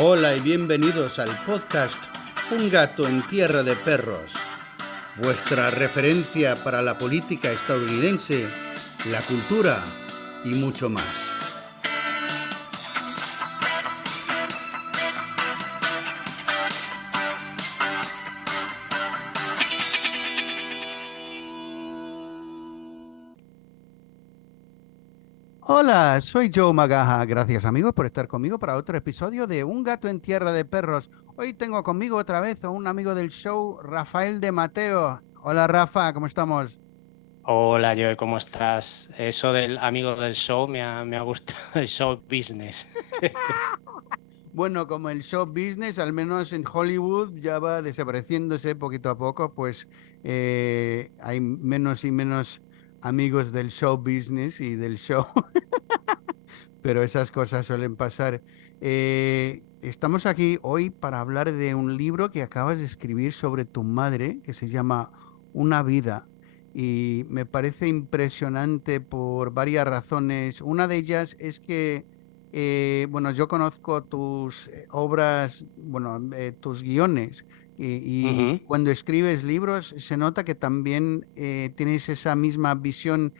Hola y bienvenidos al podcast Un gato en tierra de perros, vuestra referencia para la política estadounidense, la cultura y mucho más. Hola, soy Joe Magaja. Gracias amigos por estar conmigo para otro episodio de Un gato en tierra de perros. Hoy tengo conmigo otra vez a un amigo del show, Rafael de Mateo. Hola Rafa, ¿cómo estamos? Hola, Joel, ¿cómo estás? Eso del amigo del show me ha gustado, el show business. Bueno, como el show business, al menos en Hollywood, ya va desapareciéndose poquito a poco, pues hay menos y menos amigos del show business y del show, pero esas cosas suelen pasar. Estamos aquí hoy para hablar de un libro que acabas de escribir sobre tu madre, que se llama Una vida. Y me parece impresionante por varias razones. Una de ellas es que, bueno, yo conozco tus obras, bueno, tus guiones. Y Ujú. cuando escribes libros se nota que también tienes esa misma visión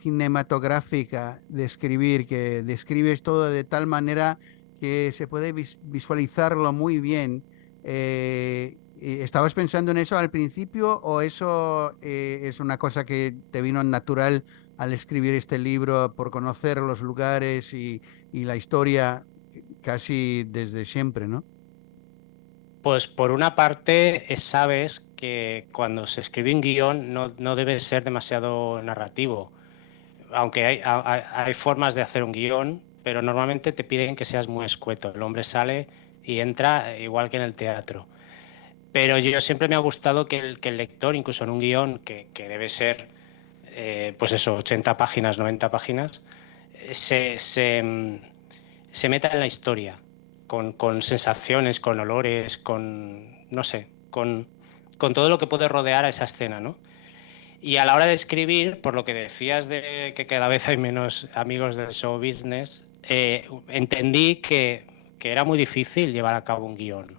cinematográfica de escribir, que describes todo de tal manera que se puede visualizarlo muy bien. ¿Estabas pensando en eso al principio o eso es una cosa que te vino natural al escribir este libro por conocer los lugares y la historia casi desde siempre, ¿no? Pues por una parte, sabes que cuando se escribe un guión no debe ser demasiado narrativo, aunque hay formas de hacer un guión, pero normalmente te piden que seas muy escueto. El hombre sale y entra igual que en el teatro. Pero yo siempre me ha gustado que el lector, incluso en un guión que debe ser, pues eso, 80 páginas, 90 páginas, se meta en la historia, con sensaciones, con olores, con, no sé, con todo lo que puede rodear a esa escena, ¿no? Y a la hora de escribir, por lo que decías de que cada vez hay menos amigos del show business, entendí que era muy difícil llevar a cabo un guión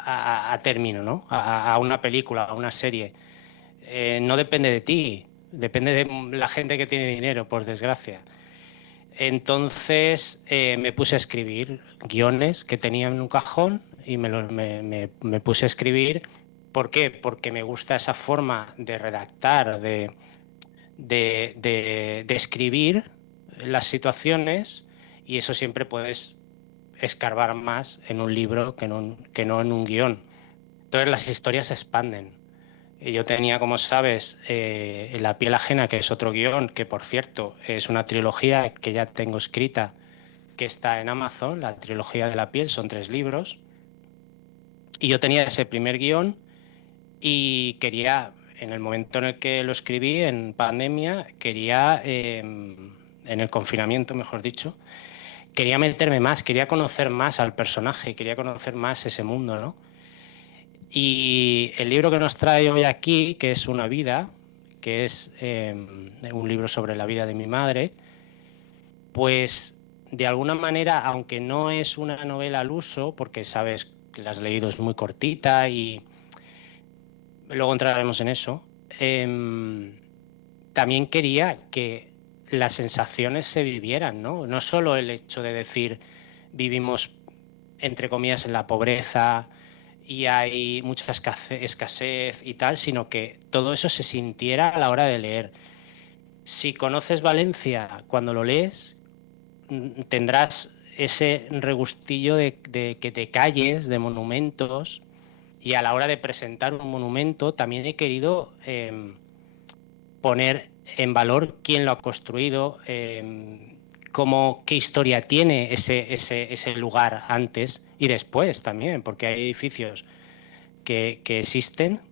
a término, ¿no? A una película, a una serie. No depende de ti, depende de la gente que tiene dinero, por desgracia. Entonces me puse a escribir guiones que tenía en un cajón y me puse a escribir. ¿Por qué? Porque me gusta esa forma de redactar, de escribir las situaciones, y eso siempre puedes escarbar más en un libro que no en un guión. Entonces las historias se expanden. Y yo tenía, como sabes, La piel ajena, que es otro guión, que por cierto es una trilogía que ya tengo escrita, que está en Amazon, la trilogía de la piel, son 3 libros. Y yo tenía ese primer guión y quería, en el momento en el que lo escribí, en pandemia, quería, en el confinamiento, mejor dicho, quería meterme más, quería conocer más al personaje, quería conocer más ese mundo, ¿no? Y el libro que nos trae hoy aquí, que es Una vida, que es un libro sobre la vida de mi madre, pues de alguna manera, aunque no es una novela al uso, porque sabes que la has leído, es muy cortita y luego entraremos en eso, también quería que las sensaciones se vivieran, ¿no? No solo el hecho de decir vivimos, entre comillas, en la pobreza y hay mucha escasez y tal, sino que todo eso se sintiera a la hora de leer. Si conoces Valencia cuando lo lees, tendrás ese regustillo de que te calles, de monumentos, y a la hora de presentar un monumento también he querido poner en valor quién lo ha construido, qué historia tiene ese lugar antes y después también, porque hay edificios que existen,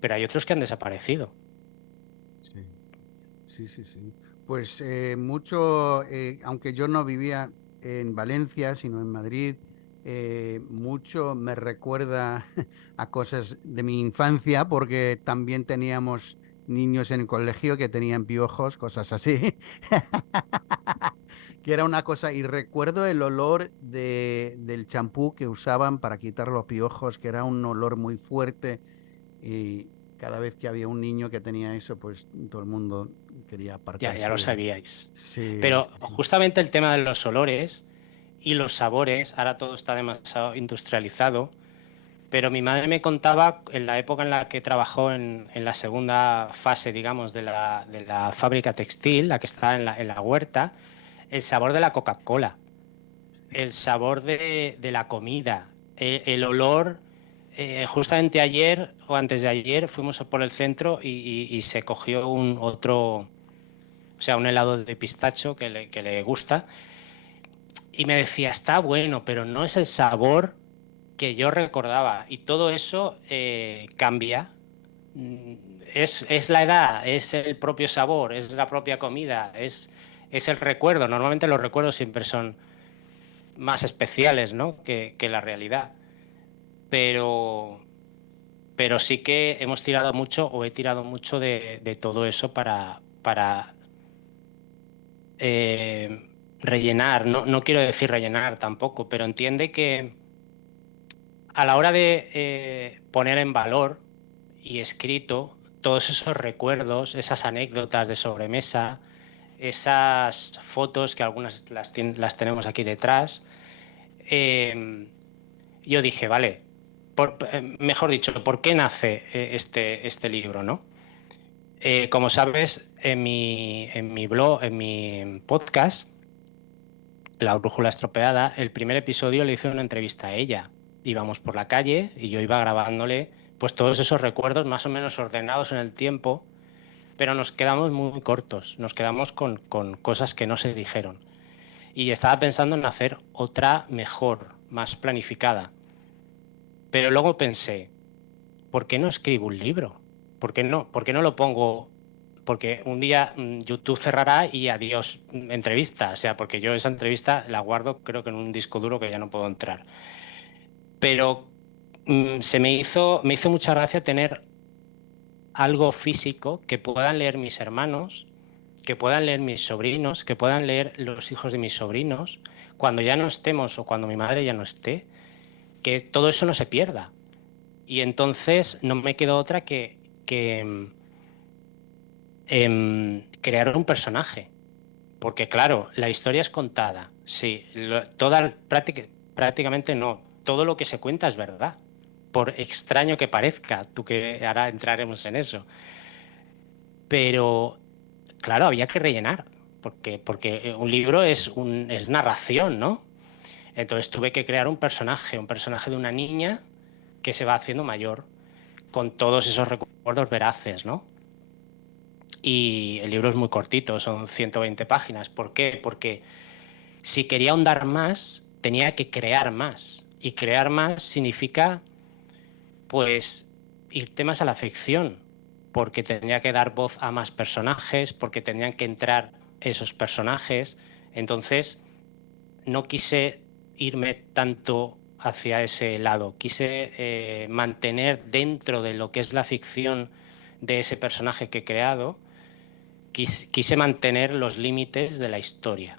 pero hay otros que han desaparecido. Sí, sí, sí, sí. Pues mucho, aunque yo no vivía en Valencia, sino en Madrid, mucho me recuerda a cosas de mi infancia, porque también teníamos niños en el colegio que tenían piojos, cosas así, que era una cosa, y recuerdo el olor del champú que usaban para quitar los piojos, que era un olor muy fuerte, y cada vez que había un niño que tenía eso, pues todo el mundo quería Ya apartarse lo de él. sabíais. Sí, Pero sí, sí. justamente el tema de los olores y los sabores, ahora todo está demasiado industrializado, pero mi madre me contaba en la época en la que trabajó en la segunda fase, digamos, de la fábrica textil, la que estaba en la huerta, el sabor de la Coca-Cola, el sabor de la comida, el olor. Justamente ayer o antes de ayer fuimos por el centro y se cogió un otro, o sea, un helado de pistacho que le gusta y me decía, está bueno, pero no es el sabor que yo recordaba. Y todo eso cambia. Mm, es la edad, es el propio sabor, es la propia comida, es el recuerdo. Normalmente los recuerdos siempre son más especiales, ¿no? Que la realidad. Pero, pero sí que hemos tirado mucho o he tirado mucho de todo eso para rellenar. No, no quiero decir rellenar tampoco, pero entiende que a la hora de poner en valor y escrito todos esos recuerdos, esas anécdotas de sobremesa, esas fotos que algunas las tenemos aquí detrás, eh, yo dije, vale, mejor dicho, ¿por qué nace este libro, no? Como sabes, en mi blog, en mi podcast, La Brújula Estropeada, el primer episodio le hice una entrevista a ella. Íbamos por la calle y yo iba grabándole pues todos esos recuerdos más o menos ordenados en el tiempo, pero nos quedamos muy cortos, nos quedamos con cosas que no se dijeron. Y estaba pensando en hacer otra mejor, más planificada. Pero luego pensé, ¿por qué no escribo un libro? ¿Por qué no? ¿Por qué no lo pongo? Porque un día YouTube cerrará y adiós entrevista. O sea, porque yo esa entrevista la guardo creo que en un disco duro que ya no puedo entrar. Pero me hizo mucha gracia tener algo físico que puedan leer mis hermanos, que puedan leer mis sobrinos, que puedan leer los hijos de mis sobrinos, cuando ya no estemos o cuando mi madre ya no esté, que todo eso no se pierda. Y entonces no me quedó otra que crear un personaje. Porque claro, la historia es contada, sí, prácticamente no, todo lo que se cuenta es verdad, por extraño que parezca, tú que ahora entraremos en eso. Pero claro, había que rellenar, porque un libro es narración, ¿no? Entonces tuve que crear un personaje de una niña que se va haciendo mayor, con todos esos recuerdos veraces, ¿no? Y el libro es muy cortito, son 120 páginas. ¿Por qué? Porque si quería ahondar más, tenía que crear más. Y crear más significa, pues, irte más a la ficción, porque tenía que dar voz a más personajes, porque tenían que entrar esos personajes. Entonces, no quise irme tanto hacia ese lado. Quise mantener dentro de lo que es la ficción de ese personaje que he creado, quise mantener los límites de la historia.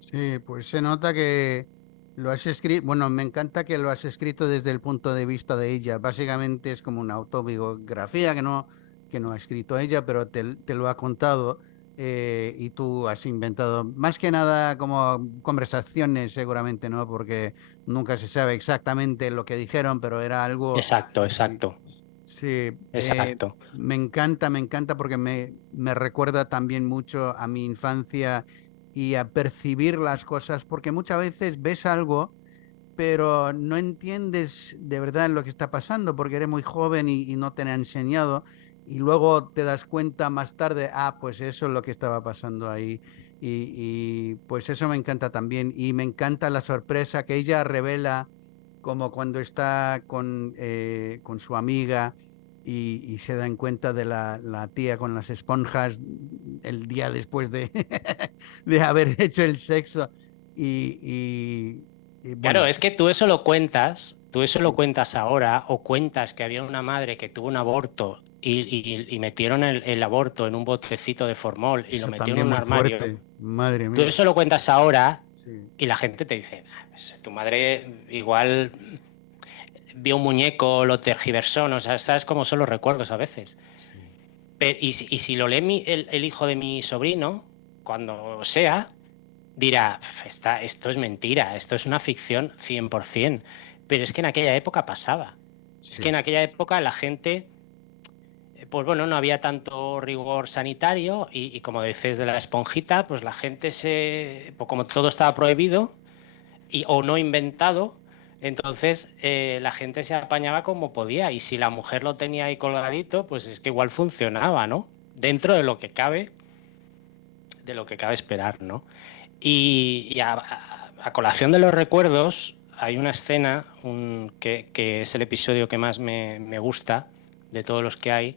Sí, pues se nota que lo has escrito, bueno, me encanta que lo has escrito desde el punto de vista de ella. Básicamente es como una autobiografía que no ha escrito ella, pero te lo ha contado y tú has inventado, más que nada como conversaciones seguramente, ¿no? Porque nunca se sabe exactamente lo que dijeron, pero era algo... Exacto, Sí, exacto, sí, exacto. me encanta porque me recuerda también mucho a mi infancia y a percibir las cosas, porque muchas veces ves algo, pero no entiendes de verdad lo que está pasando, porque eres muy joven y no te han enseñado, y luego te das cuenta más tarde, ah, pues eso es lo que estaba pasando ahí. Pues eso me encanta también, y me encanta la sorpresa que ella revela, como cuando está con su amiga y se dan cuenta de la tía con las esponjas el día después de, de haber hecho el sexo. Y, Y Claro, bueno, es que tú eso lo sí, cuentas ahora, o cuentas que había una madre que tuvo un aborto y metieron el aborto en un botecito de formol y lo eso metió en también un muy armario. fuerte, madre Tú mía. eso lo cuentas ahora Sí, y la gente te dice, "Ah, pues, tu madre igual vio un muñeco, lo tergiversó, ¿no? O sea, sabes cómo son los recuerdos a veces. sí, Y si lo lee el hijo de mi sobrino, cuando sea, dirá, esto es mentira, esto es una ficción 100%". Pero es que en aquella época pasaba. Es que sí. en aquella época la gente, pues bueno, no había tanto rigor sanitario y como dices de la esponjita, pues la gente pues como todo estaba prohibido o no inventado, entonces la gente se apañaba como podía. Y si la mujer lo tenía ahí colgadito, pues es que igual funcionaba, ¿no? Dentro de lo que cabe esperar, ¿no? Y a colación de los recuerdos, hay una escena que es el episodio que más me gusta de todos los que hay,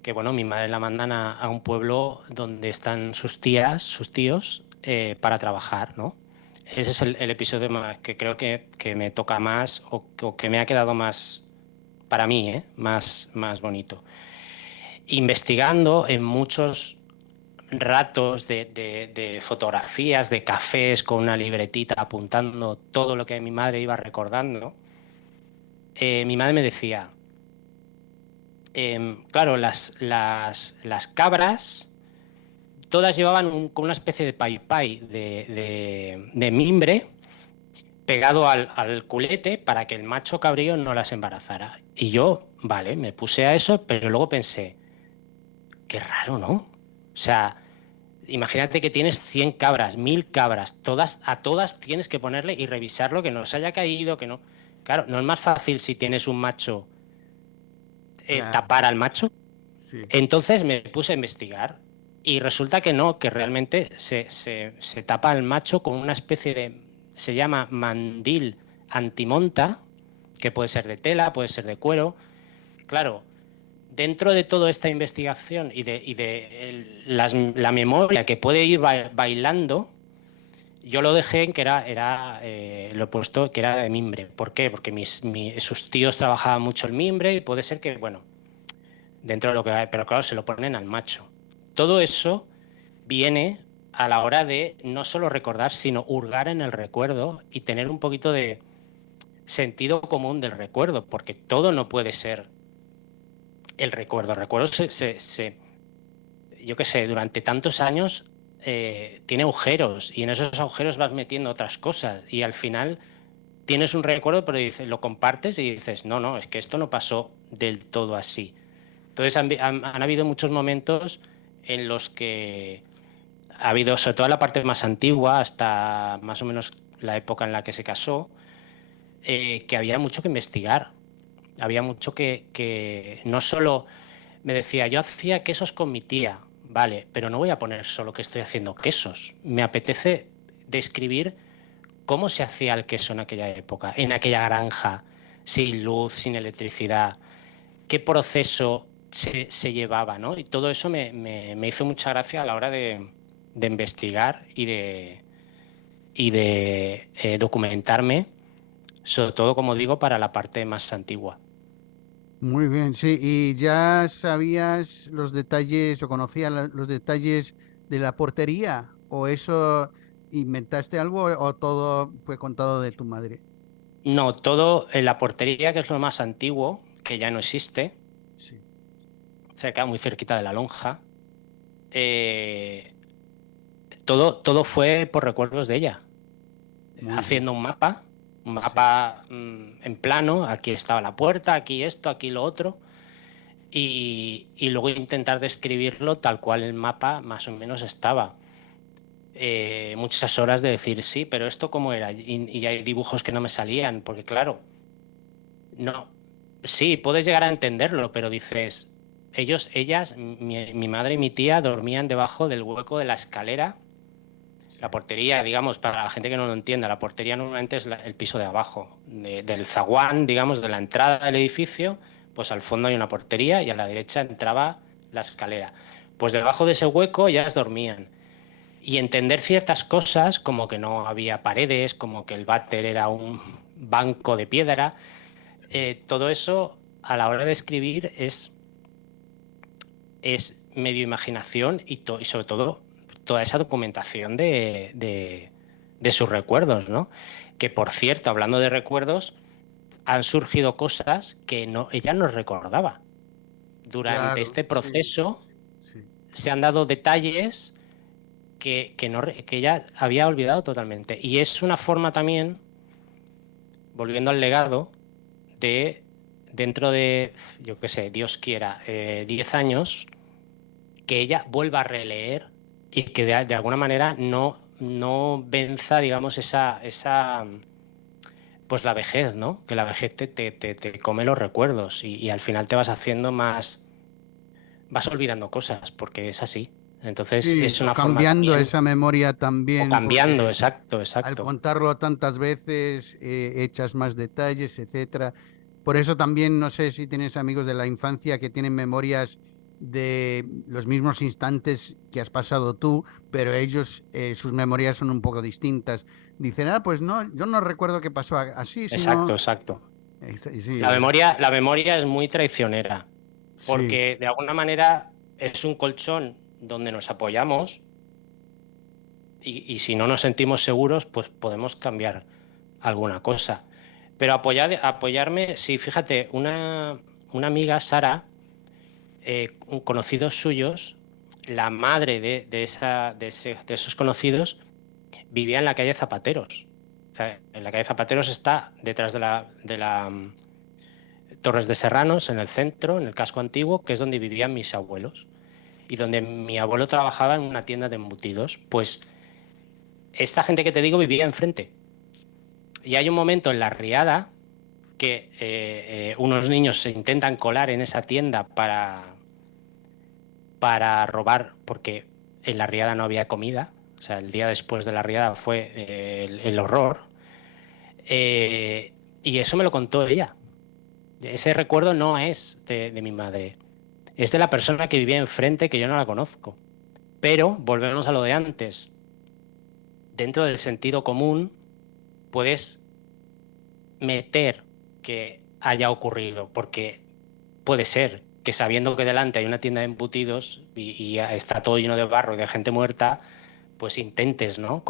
que bueno, mi madre la mandan a un pueblo donde están sus tías, sus tíos, para trabajar, ¿no? Ese es el episodio que creo que me toca más o que me ha quedado más, para mí, más bonito. Investigando en muchos ratos de fotografías, de cafés con una libretita apuntando todo lo que mi madre iba recordando, mi madre me decía, claro, las cabras todas llevaban con una especie de pay de mimbre pegado al culete para que el macho cabrío no las embarazara. Y yo, vale, me puse a eso, pero luego pensé, qué raro, ¿no? O sea, imagínate que tienes 100 cabras, 1000 cabras, a todas tienes que ponerle y revisarlo, que no se haya caído, que no. Claro, no es más fácil si tienes un macho Claro, tapar al macho. sí. Entonces me puse a investigar y resulta que no, que realmente se tapa al macho con una especie se llama mandil antimonta, que puede ser de tela, puede ser de cuero. Claro, dentro de toda esta investigación y de la memoria que puede ir bailando, yo lo dejé en que lo he puesto que era de mimbre. ¿Por qué? Porque sus tíos trabajaban mucho el mimbre y puede ser que, bueno, dentro de lo que hay, pero claro, se lo ponen al macho. Todo eso viene a la hora de no solo recordar, sino hurgar en el recuerdo y tener un poquito de sentido común del recuerdo, porque todo no puede ser el recuerdo. El recuerdo yo qué sé, durante tantos años tiene agujeros y en esos agujeros vas metiendo otras cosas y al final tienes un recuerdo, pero lo compartes y dices, no, no, es que esto no pasó del todo así. Entonces han habido muchos momentos en los que ha habido, sobre todo en la parte más antigua, hasta más o menos la época en la que se casó, que había mucho que investigar. Había mucho que no solo me decía, yo hacía quesos con mi tía, vale, pero no voy a poner solo que estoy haciendo quesos. Me apetece describir cómo se hacía el queso en aquella época, en aquella granja, sin luz, sin electricidad, qué proceso se llevaba, ¿no? Y todo eso me hizo mucha gracia a la hora de investigar y de documentarme, sobre todo, como digo, para la parte más antigua. Muy bien, sí. ¿Y ya sabías los detalles o conocías los detalles de la portería? ¿O eso inventaste algo o todo fue contado de tu madre? No, todo en la portería, que es lo más antiguo, que ya no existe, Sí. muy cerquita de la lonja, eh, todo fue por recuerdos de ella, Muy bien. haciendo un Sí. mapa en plano, aquí estaba la puerta, aquí esto, aquí lo otro, y luego intentar describirlo tal cual el mapa más o menos estaba. Muchas horas de decir, sí, pero esto cómo era, y hay dibujos que no me salían, porque claro, no, sí, puedes llegar a entenderlo, pero dices, ellas, mi madre y mi tía dormían debajo del hueco de la escalera. Sí. La portería, digamos, para la gente que no lo entienda, la portería normalmente es el piso de abajo, del zaguán, digamos, de la entrada del edificio, pues al fondo hay una portería y a la derecha entraba la escalera. Pues debajo de ese hueco ellas dormían. y entender ciertas cosas, como que no había paredes, como que el váter era un banco de piedra. Todo eso a la hora de escribir es medio imaginación y sobre todo toda esa documentación de sus recuerdos, ¿no? Que por cierto, hablando de recuerdos, han surgido cosas que ella no recordaba. Durante Claro, este sí, proceso sí, sí. se han dado detalles que ella había olvidado totalmente. Y es una forma también, volviendo al legado, de dentro de, yo qué sé, Dios quiera, 10 años, que ella vuelva a releer y que de alguna manera no venza, digamos, pues la vejez, ¿no? Que la vejez te come los recuerdos y al final te vas haciendo más, vas olvidando cosas, porque es así. Entonces Sí, es o una forma cambiando también, esa memoria o también, cambiando, porque exacto, al exacto. contarlo tantas veces echas más detalles, etcétera. Por eso también no sé si tienes amigos de la infancia que tienen memorias de los mismos instantes que has pasado tú, pero ellos, sus memorias son un poco distintas. Dicen, ah, pues no, yo no recuerdo que pasó así, Exacto, sino... exacto. Sí, La memoria es muy traicionera, sí, porque de alguna manera es un colchón donde nos apoyamos y si no nos sentimos seguros, pues podemos cambiar alguna cosa. Pero apoyarme, sí, fíjate, una amiga, Sara, conocidos suyos, la madre de esos conocidos, vivía en la calle Zapateros. O sea, en la calle Zapateros está detrás de la Torres de Serranos, en el centro, en el casco antiguo, que es donde vivían mis abuelos y donde mi abuelo trabajaba en una tienda de embutidos. Pues esta gente que te digo vivía enfrente. Y hay un momento en la riada que unos niños se intentan colar en esa tienda para robar, porque en la riada no había comida. O sea, el día después de la riada fue el horror. Eh, y eso me lo contó ella. Ese recuerdo no es de mi madre, es de la persona que vivía enfrente, que yo no la conozco. Pero volvemos a lo de antes. Dentro del sentido común puedes meter que haya ocurrido, porque puede ser que sabiendo que delante hay una tienda de embutidos y está todo lleno de barro y de gente muerta, pues intentes, ¿no?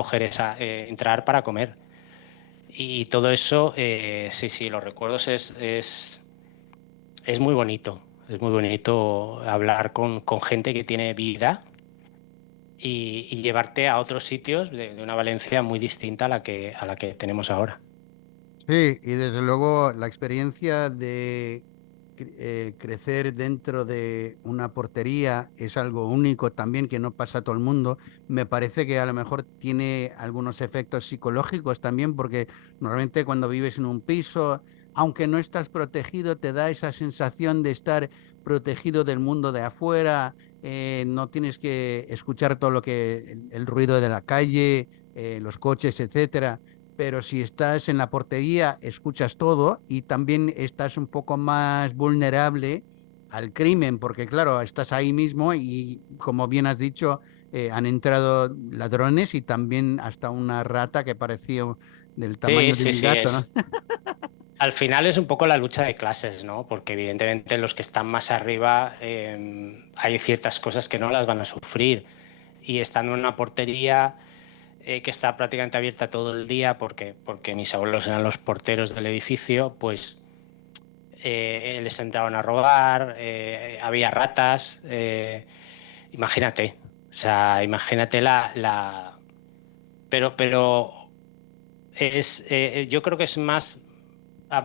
Entrar para comer. Y todo eso, sí, sí, los recuerdos es muy bonito. Es muy bonito hablar con gente que tiene vida y llevarte a otros sitios de una Valencia muy distinta a la que tenemos ahora. sí, y desde luego la experiencia de crecer dentro de una portería es algo único también que no pasa a todo el mundo. Me parece que a lo mejor tiene algunos efectos psicológicos también, porque normalmente cuando vives en un piso, aunque no estás protegido, te da esa sensación de estar protegido del mundo de afuera, no tienes que escuchar todo lo que el ruido de la calle, los coches, etcétera, pero si estás en la portería, escuchas todo y también estás un poco más vulnerable al crimen, porque claro, estás ahí mismo y como bien has dicho, han entrado ladrones y también hasta una rata que parecía del Sí, tamaño de sí, un sí, gato, ¿no? al final es un poco la lucha de clases, ¿no? Porque evidentemente los que están más arriba hay ciertas cosas que no las van a sufrir. Y estando en una portería que está prácticamente abierta todo el día, porque mis abuelos eran los porteros del edificio, pues les entraban a robar, había ratas, imagínate, o sea, imagínate pero yo creo que es más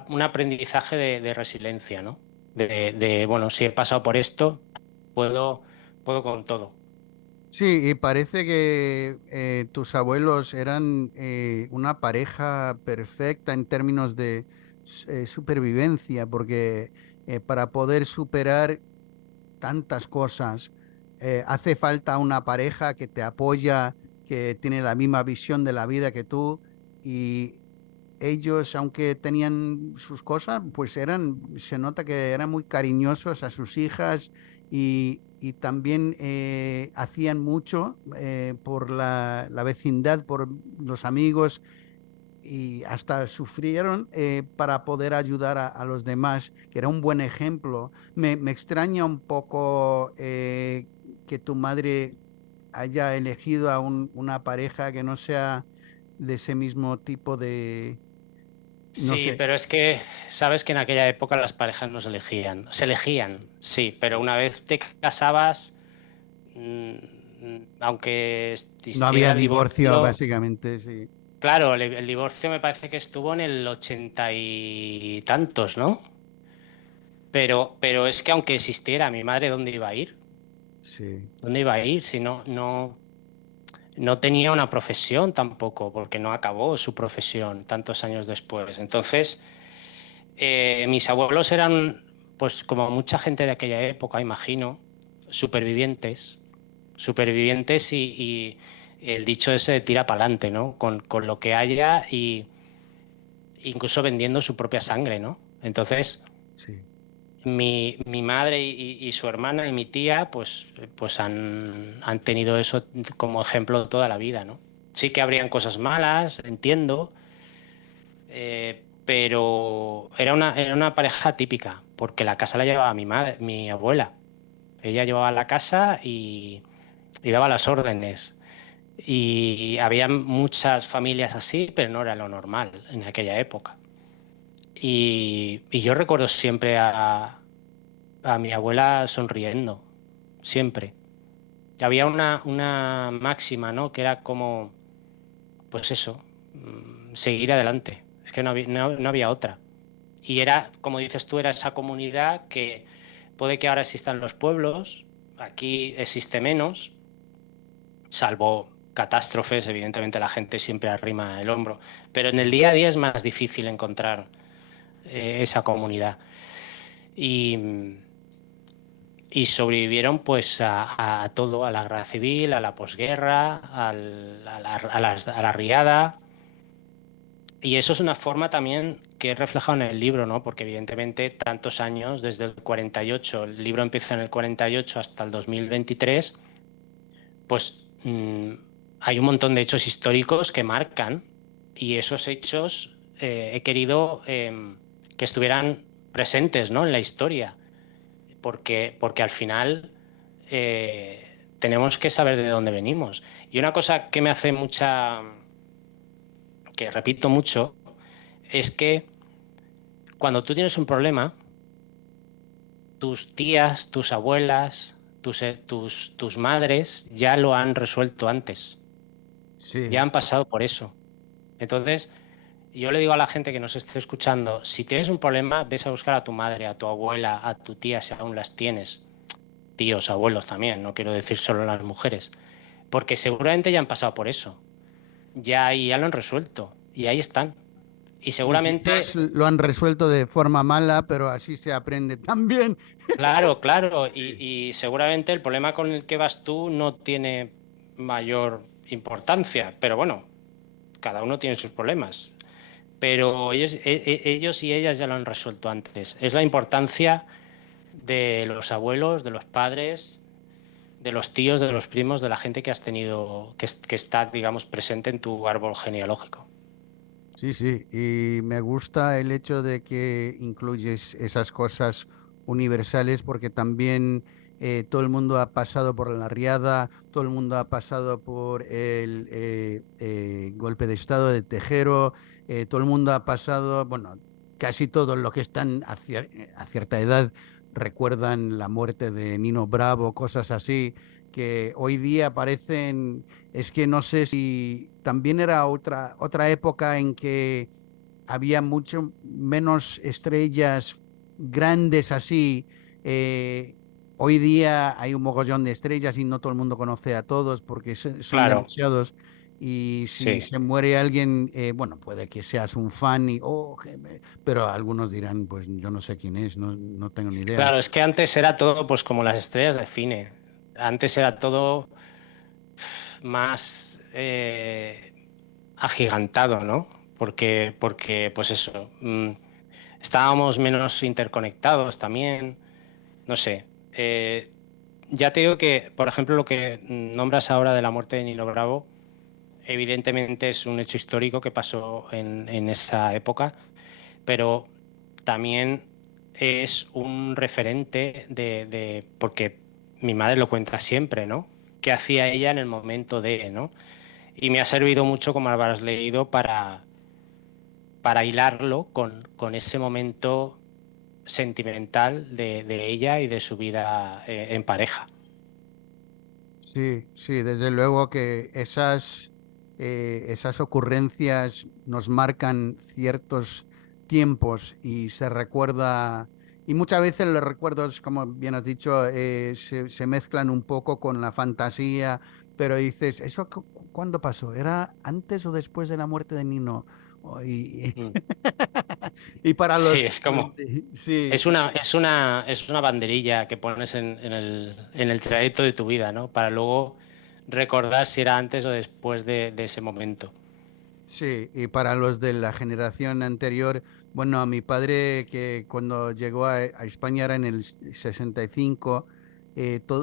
un aprendizaje de resiliencia, ¿no? Bueno, si he pasado por esto, puedo, puedo con todo. Sí, y parece que tus abuelos eran una pareja perfecta en términos de supervivencia, porque para poder superar tantas cosas. Hace falta una pareja que te apoya, que tiene la misma visión de la vida que tú y ellos, aunque tenían sus cosas, pues eran, se nota que eran muy cariñosos a sus hijas y también hacían mucho por la vecindad, por los amigos y hasta sufrieron para poder ayudar a los demás, que era un buen ejemplo. Me extraña un poco que tu madre haya elegido a una pareja que no sea de ese mismo tipo de, no Sí, sé. pero es que sabes que en aquella época las parejas no se elegían. Se elegían, sí, pero Sí. una vez te casabas, aunque No había existiera divorcio, divorcio, básicamente, sí. claro, el divorcio me parece que estuvo en el 80 y tantos, ¿no? Pero es que aunque existiera, mi madre, ¿dónde iba a ir? Sí, ¿Dónde iba a ir si no tenía una profesión tampoco, porque no acabó su profesión tantos años después? Entonces, mis abuelos eran, pues como mucha gente de aquella época, imagino, supervivientes, supervivientes y el dicho ese de tira para adelante, ¿no? Con lo que haya y incluso vendiendo su propia sangre, ¿no? Entonces, sí, mi madre y su hermana y mi tía, pues han tenido eso como ejemplo toda la vida, ¿no? Sí que habrían cosas malas, entiendo, pero era una pareja típica, porque la casa la llevaba mi madre, mi abuela. Ella llevaba la casa y daba las órdenes. Y había muchas familias así, pero no era lo normal en aquella época. Y yo recuerdo siempre a mi abuela sonriendo, siempre. Había una máxima, ¿no? Que era como, pues eso, seguir adelante. Es que no había otra. Y era, como dices tú, era esa comunidad que puede que ahora existan los pueblos, aquí existe menos, salvo catástrofes, evidentemente la gente siempre arrima el hombro, pero en el día a día es más difícil encontrar esa comunidad. Y, y sobrevivieron pues a todo, a la guerra civil, a la posguerra, a la riada. Y eso es una forma también que he reflejado en el libro, ¿no? Porque evidentemente tantos años, desde el 48, el libro empieza en el 48 hasta el 2023, pues hay un montón de hechos históricos que marcan y esos hechos he querido que estuvieran presentes, ¿no? En la historia, porque al final tenemos que saber de dónde venimos. Y una cosa que me hace que repito mucho, es que cuando tú tienes un problema, tus tías, tus abuelas, tus madres ya lo han resuelto antes, ya sí. han pasado por eso. Entonces, yo le digo a la gente que nos esté escuchando, si tienes un problema, ves a buscar a tu madre, a tu abuela, a tu tía, si aún las tienes, tíos, abuelos también, no quiero decir solo las mujeres, porque seguramente ya han pasado por eso, ya lo han resuelto y ahí están. Y Y seguramente. quizás lo han resuelto de forma mala, pero así se aprende también. Claro, claro, Sí. y seguramente el problema con el que vas tú no tiene mayor importancia, pero bueno, cada uno tiene sus problemas. Pero ellos y ellas ya lo han resuelto antes. Es la importancia de los abuelos, de los padres, de los tíos, de los primos, de la gente que has tenido, que está, digamos, presente en tu árbol genealógico. Sí, sí, y me gusta el hecho de que incluyes esas cosas universales porque también todo el mundo ha pasado por la riada, todo el mundo ha pasado por el golpe de estado de Tejero, todo el mundo ha pasado, bueno, casi todos los que están a cierta edad recuerdan la muerte de Nino Bravo, cosas así, que hoy día parecen, es que no sé si también era otra época en que había mucho menos estrellas grandes así. Hoy día hay un mogollón de estrellas y no todo el mundo conoce a todos porque son Claro, demasiados. Y si sí. se muere alguien, bueno, puede que seas un fan, pero algunos dirán, pues yo no sé quién es, no tengo ni idea. Claro, es que antes era todo pues como las estrellas de cine. Antes era todo más agigantado, ¿no? Porque pues eso, estábamos menos interconectados también, no sé. ya te digo que, por ejemplo, lo que nombras ahora de la muerte de Nino Bravo, evidentemente es un hecho histórico que pasó en esa época, pero también es un referente porque mi madre lo cuenta siempre, ¿no? ¿Qué hacía ella en el momento de, ¿no? Y me ha servido mucho, como habrás leído, para hilarlo con ese momento sentimental de ella y de su vida en pareja. Sí, sí, desde luego que esas ocurrencias nos marcan ciertos tiempos y se recuerda, y muchas veces los recuerdos, como bien has dicho, se mezclan un poco con la fantasía, pero dices, ¿eso cuándo pasó? ¿Era antes o después de la muerte de Nino? Mm. Y para Sí, es los como, sí, es una banderilla que pones en el trayecto de tu vida, ¿no? Para luego recordar si era antes o después de ese momento. sí, y para los de la generación anterior, bueno, a mi padre que cuando llegó a España era en el 65,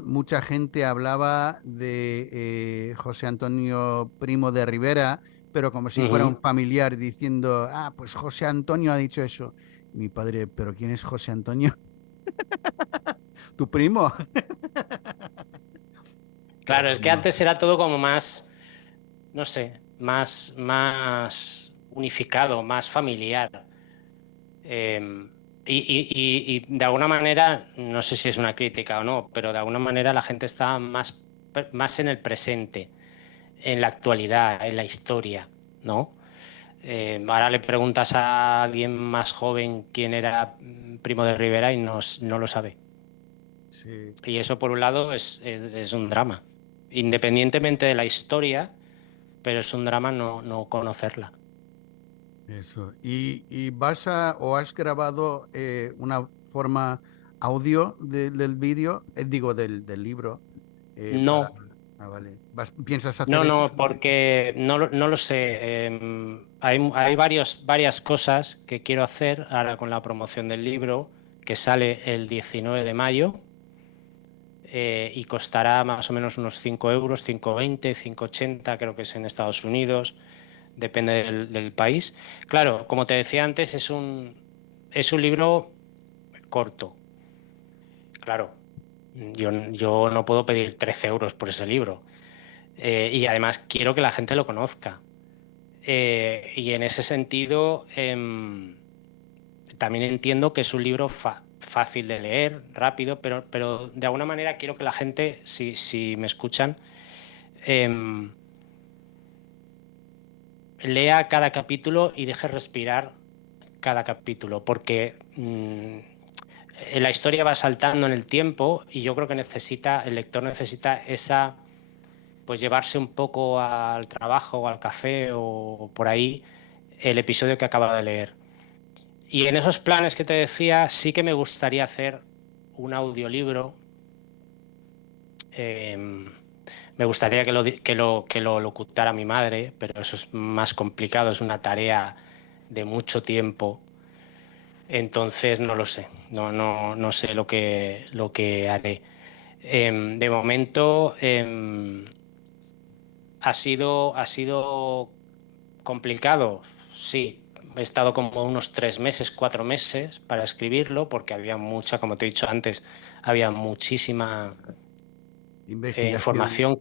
mucha gente hablaba de José Antonio Primo de Rivera, pero como si fuera un Ujú. familiar diciendo, ah, pues José Antonio ha dicho eso. Mi padre, ¿pero quién es José Antonio? ¿Tu primo? Claro, Pero es que no. antes era todo como más, no sé, más unificado, más familiar. Eh, y de alguna manera, no sé si es una crítica o no, pero de alguna manera la gente está más en el presente, en la actualidad, en la historia, ¿no? Ahora le preguntas a alguien más joven quién era Primo de Rivera y no lo sabe. Sí. Y eso por un lado es un drama, independientemente de la historia, pero es un drama no conocerla. Eso. ¿Y vas a o has grabado una forma audio del vídeo? Digo, del libro. Para... No, Ah, vale. ¿Piensas hacer no, eso no, también? porque no lo sé. Hay varias cosas que quiero hacer ahora con la promoción del libro, que sale el 19 de mayo y costará más o menos unos 5 euros, 5,20, 5,80, creo que es en Estados Unidos, depende del país. Claro, como te decía antes, es un libro corto. Claro, yo no puedo pedir 13 euros por ese libro. Y además quiero que la gente lo conozca. Y en ese sentido, también entiendo que es un libro fácil de leer, rápido, pero de alguna manera quiero que la gente, si me escuchan, em, lea cada capítulo y deje respirar cada capítulo, porque la historia va saltando en el tiempo y yo creo que el lector necesita pues llevarse un poco al trabajo o al café o por ahí el episodio que acaba de leer. Y en esos planes que te decía, sí que me gustaría hacer un audiolibro. eh, Me gustaría que lo locutara mi madre, pero eso es más complicado, es una tarea de mucho tiempo. Entonces no lo sé, no sé lo que haré. De momento ha sido complicado, sí. He estado como unos 3 meses, 4 meses para escribirlo, porque había como te he dicho antes, había muchísima Investigación. información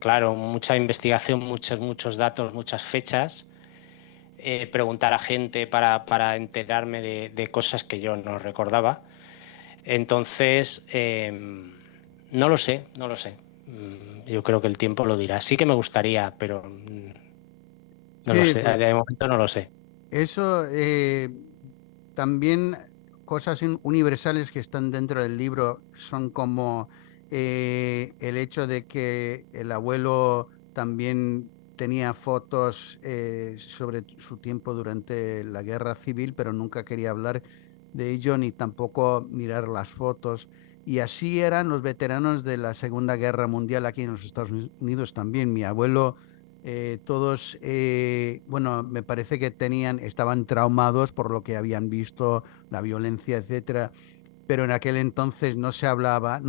claro, mucha investigación, muchos datos, muchas fechas, preguntar a gente para enterarme de cosas que yo no recordaba. Entonces, no lo sé, no lo sé. Yo creo que el tiempo lo dirá. Sí que me gustaría, pero no lo Sí, sé. De momento no lo sé. eso también cosas universales que están dentro del libro son como el hecho de que el abuelo también tenía fotos sobre su tiempo durante la guerra civil, pero nunca quería hablar de ello ni tampoco mirar las fotos. Y así eran los veteranos de la Segunda Guerra Mundial aquí en los Estados Unidos también. Mi abuelo todos, bueno, me parece que estaban traumados por lo que habían visto, la violencia, etcétera. pero en aquel entonces no se hablaba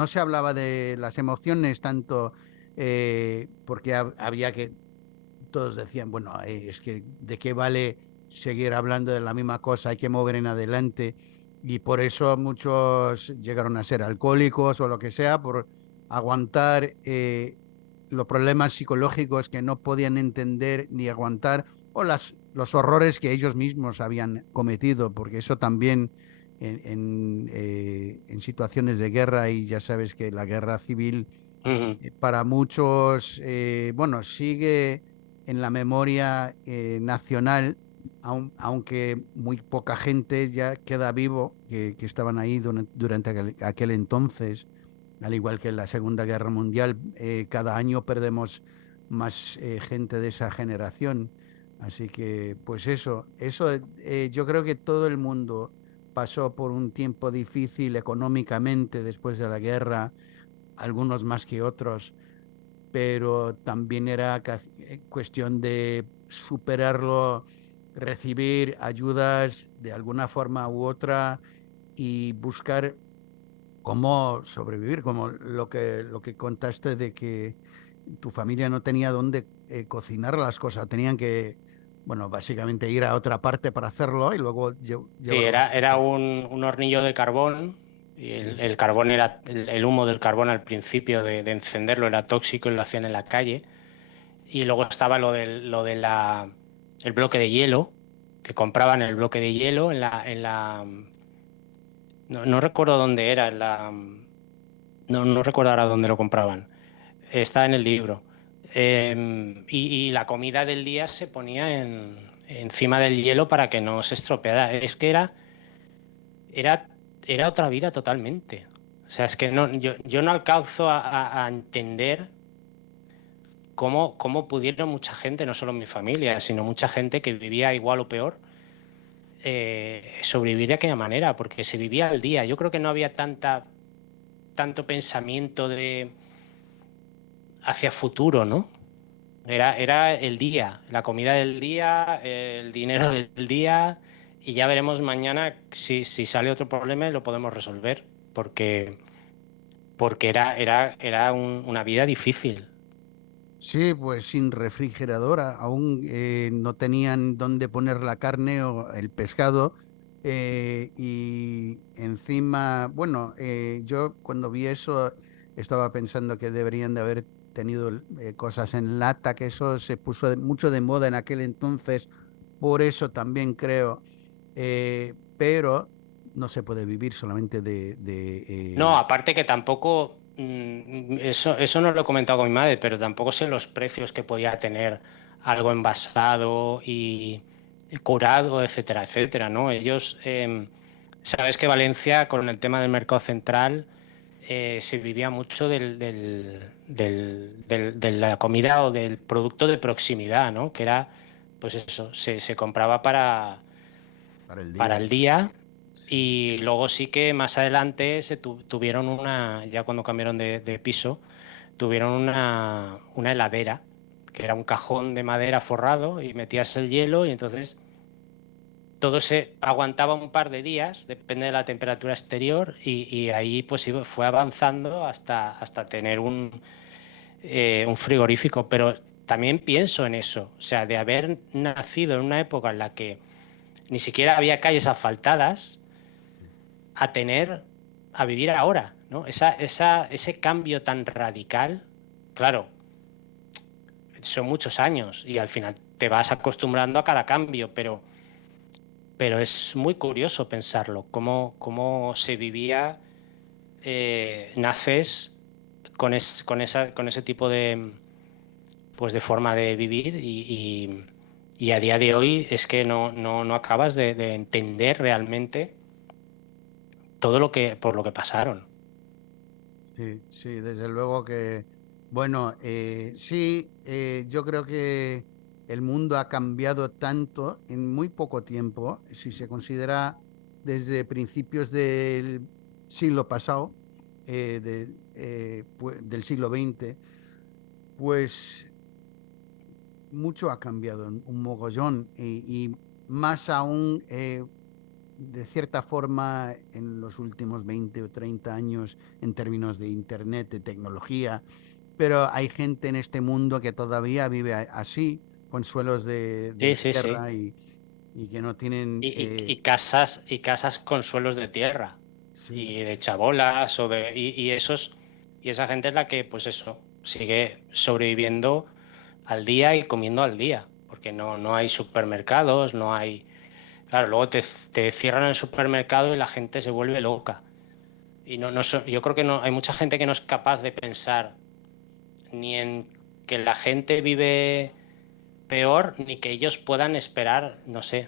de las emociones tanto, porque había que, todos decían, bueno, es que de qué vale seguir hablando de la misma cosa, hay que mover en adelante. Y por eso muchos llegaron a ser alcohólicos o lo que sea, por aguantar los problemas psicológicos que no podían entender ni aguantar, o los horrores que ellos mismos habían cometido, porque eso también en situaciones de guerra, y ya sabes que la guerra civil Ujú. para muchos, bueno, sigue en la memoria nacional, aunque muy poca gente ya queda vivo que estaban ahí durante aquel entonces, al igual que en la Segunda Guerra Mundial. Cada año perdemos más gente de esa generación. Así que, pues eso, yo creo que todo el mundo pasó por un tiempo difícil económicamente después de la guerra, algunos más que otros, pero también era cuestión de superarlo, recibir ayudas de alguna forma u otra y buscar cómo sobrevivir, como lo que contaste de que tu familia no tenía dónde cocinar las cosas, tenían que, bueno, básicamente ir a otra parte para hacerlo y luego Sí, llevarlo a su era casa. un hornillo de carbón y Sí, el carbón era el humo del carbón al principio de encenderlo era tóxico y lo hacían en la calle. Y luego estaba el bloque de hielo, que compraban el bloque de hielo no recuerdo dónde era, no recuerdo ahora dónde lo compraban. Está en el libro. Y la comida del día se ponía encima del hielo para que no se estropeara. Es que era, era otra vida totalmente. O sea, es que yo no alcanzo a entender cómo pudieron mucha gente, no solo mi familia, sino mucha gente que vivía igual o peor, sobrevivir de aquella manera, porque se vivía al día. Yo creo que no había tanto pensamiento hacia futuro, ¿no? Era el día, la comida del día, el dinero del día, y ya veremos mañana si sale otro problema y lo podemos resolver, porque era una vida difícil. sí, pues sin refrigeradora, aún no tenían dónde poner la carne o el pescado. Y encima, bueno, yo cuando vi eso estaba pensando que deberían de haber tenido cosas en lata, que eso se puso mucho de moda en aquel entonces, por eso también creo. Pero no se puede vivir solamente No, aparte que tampoco, eso no lo he comentado con mi madre, pero tampoco sé los precios que podía tener algo envasado y curado, etcétera, etcétera, ¿no? Ellos, sabes que Valencia, con el tema del mercado central, se vivía mucho de la comida o del producto de proximidad, ¿no? Que era, pues eso, se compraba para el para día. el día Sí. y luego sí que más adelante tuvieron ya cuando cambiaron de piso, tuvieron una heladera, que era un cajón de madera forrado y metías el hielo y entonces todo se aguantaba un par de días, depende de la temperatura exterior, y ahí pues fue avanzando hasta tener un frigorífico. Pero también pienso en eso, o sea, de haber nacido en una época en la que ni siquiera había calles asfaltadas, a tener, a vivir ahora, ¿no? Ese cambio tan radical, claro, son muchos años y al final te vas acostumbrando a cada cambio, pero es muy curioso pensarlo, cómo se vivía, naces con ese tipo pues de forma de vivir y a día de hoy es que no acabas de entender realmente todo por lo que pasaron. Sí, sí, desde luego que, bueno, sí, yo creo que el mundo ha cambiado tanto en muy poco tiempo, si se considera desde principios del siglo pasado, del siglo XX, pues mucho ha cambiado, un mogollón, y más aún. de cierta forma en los últimos 20 o 30 años en términos de Internet, de tecnología, pero hay gente en este mundo que todavía vive así, con suelos de Sí, sí, sí. tierra y que no tienen... Y casas con suelos de tierra sí, y de chabolas y esos y esa gente es la que pues eso sigue sobreviviendo al día y comiendo al día porque no hay supermercados, no hay. Claro, luego te cierran el supermercado y la gente se vuelve loca. Y yo creo que no, hay mucha gente que no es capaz de pensar ni en que la gente vive peor, ni que ellos puedan esperar, no sé,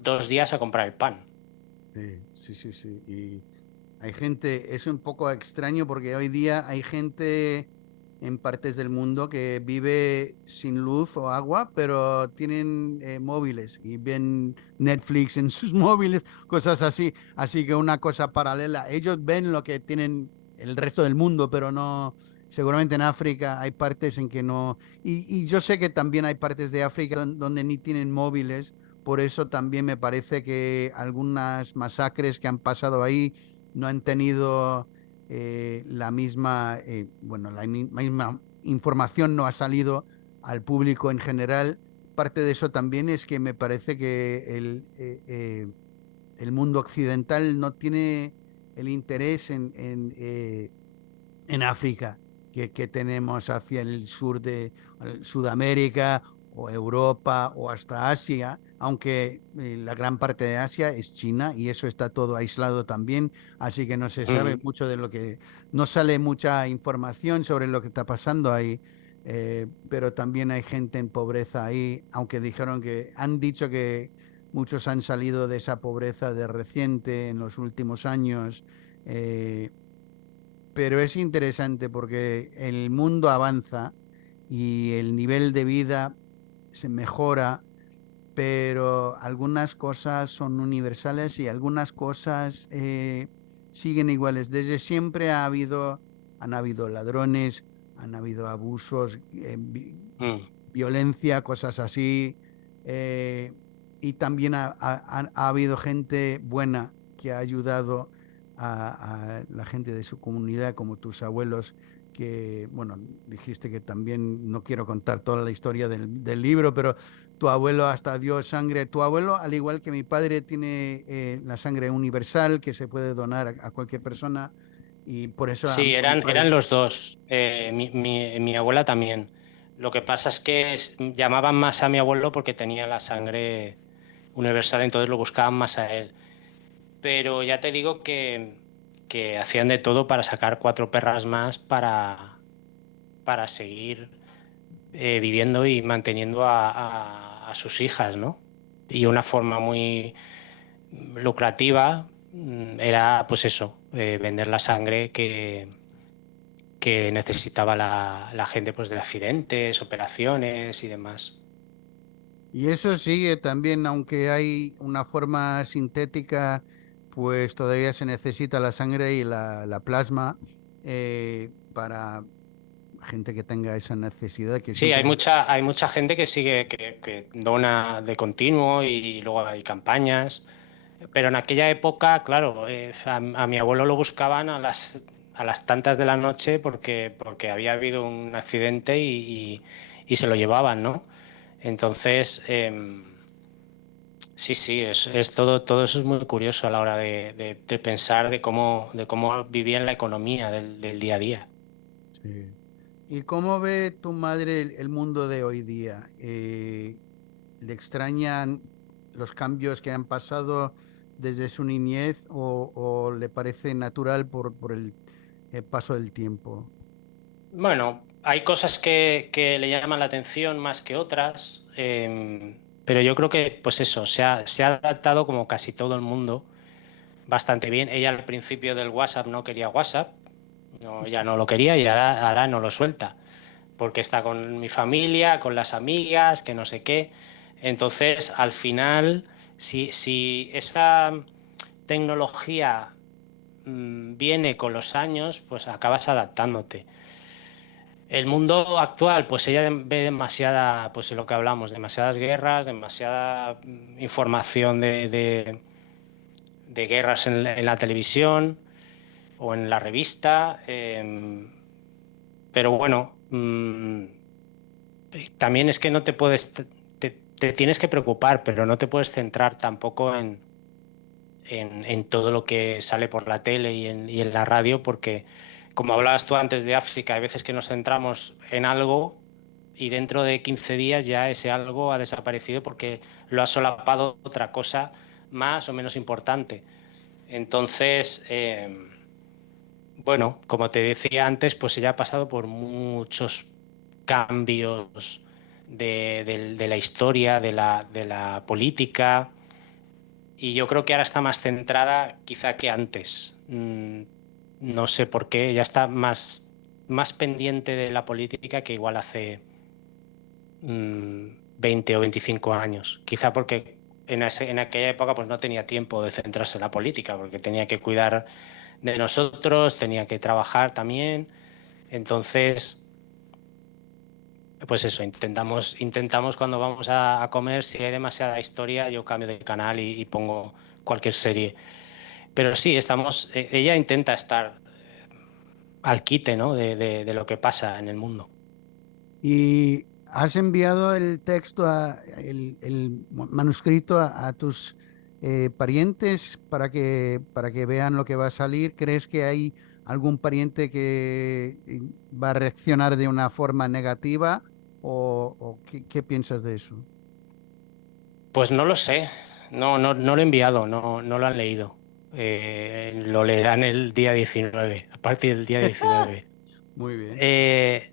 2 días a comprar el pan. sí. Y hay gente, es un poco extraño porque hoy día hay gente en partes del mundo que vive sin luz o agua, pero tienen móviles y ven Netflix en sus móviles, cosas así. Así que una cosa paralela. Ellos ven lo que tienen el resto del mundo, pero no. Seguramente en África hay partes en que no. Y yo sé que también hay partes de África donde ni tienen móviles. Por eso también me parece que algunas masacres que han pasado ahí no han tenido la misma, bueno, la misma información no ha salido al público en general. Parte de eso también es que me parece que el mundo occidental no tiene el interés en África que tenemos hacia el sur de Sudamérica o Europa o hasta Asia, aunque la gran parte de Asia es China y eso está todo aislado también, así que no se sabe Mm. mucho de lo que, no sale mucha información sobre lo que está pasando ahí. Pero también hay gente en pobreza ahí, aunque dijeron que han dicho que muchos han salido de esa pobreza de reciente en los últimos años. eh, pero es interesante porque el mundo avanza y el nivel de vida se mejora, pero algunas cosas son universales y algunas cosas siguen iguales. Desde siempre han habido ladrones, han habido abusos, Mm. violencia, cosas así. eh, y también ha habido gente buena que ha ayudado a la gente de su comunidad, como tus abuelos, que, bueno, dijiste que también, no quiero contar toda la historia del libro, pero tu abuelo hasta dio sangre. Tu abuelo, al igual que mi padre, tiene la sangre universal que se puede donar a cualquier persona y por eso a mí Sí, mi eran padre... los dos. Sí, Mi abuela también. Lo que pasa es que llamaban más a mi abuelo porque tenía la sangre universal, entonces lo buscaban más a él. Pero ya te digo que hacían de todo para sacar 4 perras más para seguir viviendo y manteniendo a sus hijas, ¿no? Y una forma muy lucrativa era, pues eso, vender la sangre que necesitaba la gente pues, de accidentes, operaciones y demás. y eso sigue también, aunque hay una forma sintética, pues todavía se necesita la sangre y la plasma para gente que tenga esa necesidad, que Sí, siempre... hay mucha gente que sigue, que dona de continuo y luego hay campañas. Pero en aquella época, claro, a mi abuelo lo buscaban a las tantas de la noche porque había habido un accidente y se lo llevaban, ¿no? Entonces, sí, sí, todo eso es muy curioso a la hora de pensar de cómo vivían la economía del día a día. Sí. ¿Y cómo ve tu madre el mundo de hoy día? ¿Le extrañan los cambios que han pasado desde su niñez o le parece natural por el paso del tiempo? Bueno, hay cosas que le llaman la atención más que otras, pero yo creo que, pues eso, se ha adaptado como casi todo el mundo bastante bien. Ella al principio del WhatsApp no quería WhatsApp, no, ya no lo quería y ahora no lo suelta, porque está con mi familia, con las amigas, que no sé qué. Entonces, al final, si esa tecnología viene con los años, pues acabas adaptándote. El mundo actual, pues ella ve pues lo que hablamos, demasiadas guerras, demasiada información de guerras en la televisión o en la revista. Pero bueno, también es que no te puedes, te tienes que preocupar, pero no te puedes centrar tampoco en todo lo que sale por la tele y en la radio, porque como hablabas tú antes de África, hay veces que nos centramos en algo y dentro de 15 días ya ese algo ha desaparecido porque lo ha solapado otra cosa más o menos importante. Entonces, bueno, como te decía antes, pues ella ha pasado por muchos cambios de la historia, de la política, y yo creo que ahora está más centrada quizá que antes. No sé por qué, ya está más pendiente de la política que igual hace 20 o 25 años. Quizá porque en aquella época pues no tenía tiempo de centrarse en la política, porque tenía que cuidar de nosotros, tenía que trabajar también. Entonces, pues eso, intentamos cuando vamos a comer, si hay demasiada historia, yo cambio de canal y pongo cualquier serie. Pero sí, ella intenta estar al quite, ¿no? De lo que pasa en el mundo. ¿Y has enviado el texto, el manuscrito a tus parientes para que vean lo que va a salir? ¿Crees que hay algún pariente que va a reaccionar de una forma negativa o qué piensas de eso? Pues no lo sé, no lo he enviado, no lo han leído. Lo leerán el día 19, a partir del día 19. Muy bien. Eh,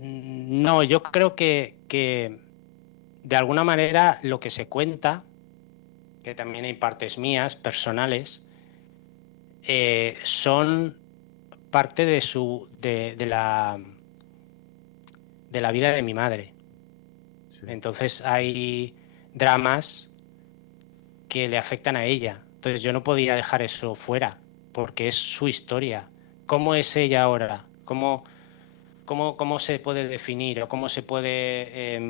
no, yo creo que de alguna manera lo que se cuenta, que también hay partes mías, personales, son parte de la vida de mi madre. Sí. Entonces hay dramas que le afectan a ella. Entonces yo no podía dejar eso fuera, porque es su historia. ¿Cómo es ella ahora? ¿Cómo se puede definir o cómo se puede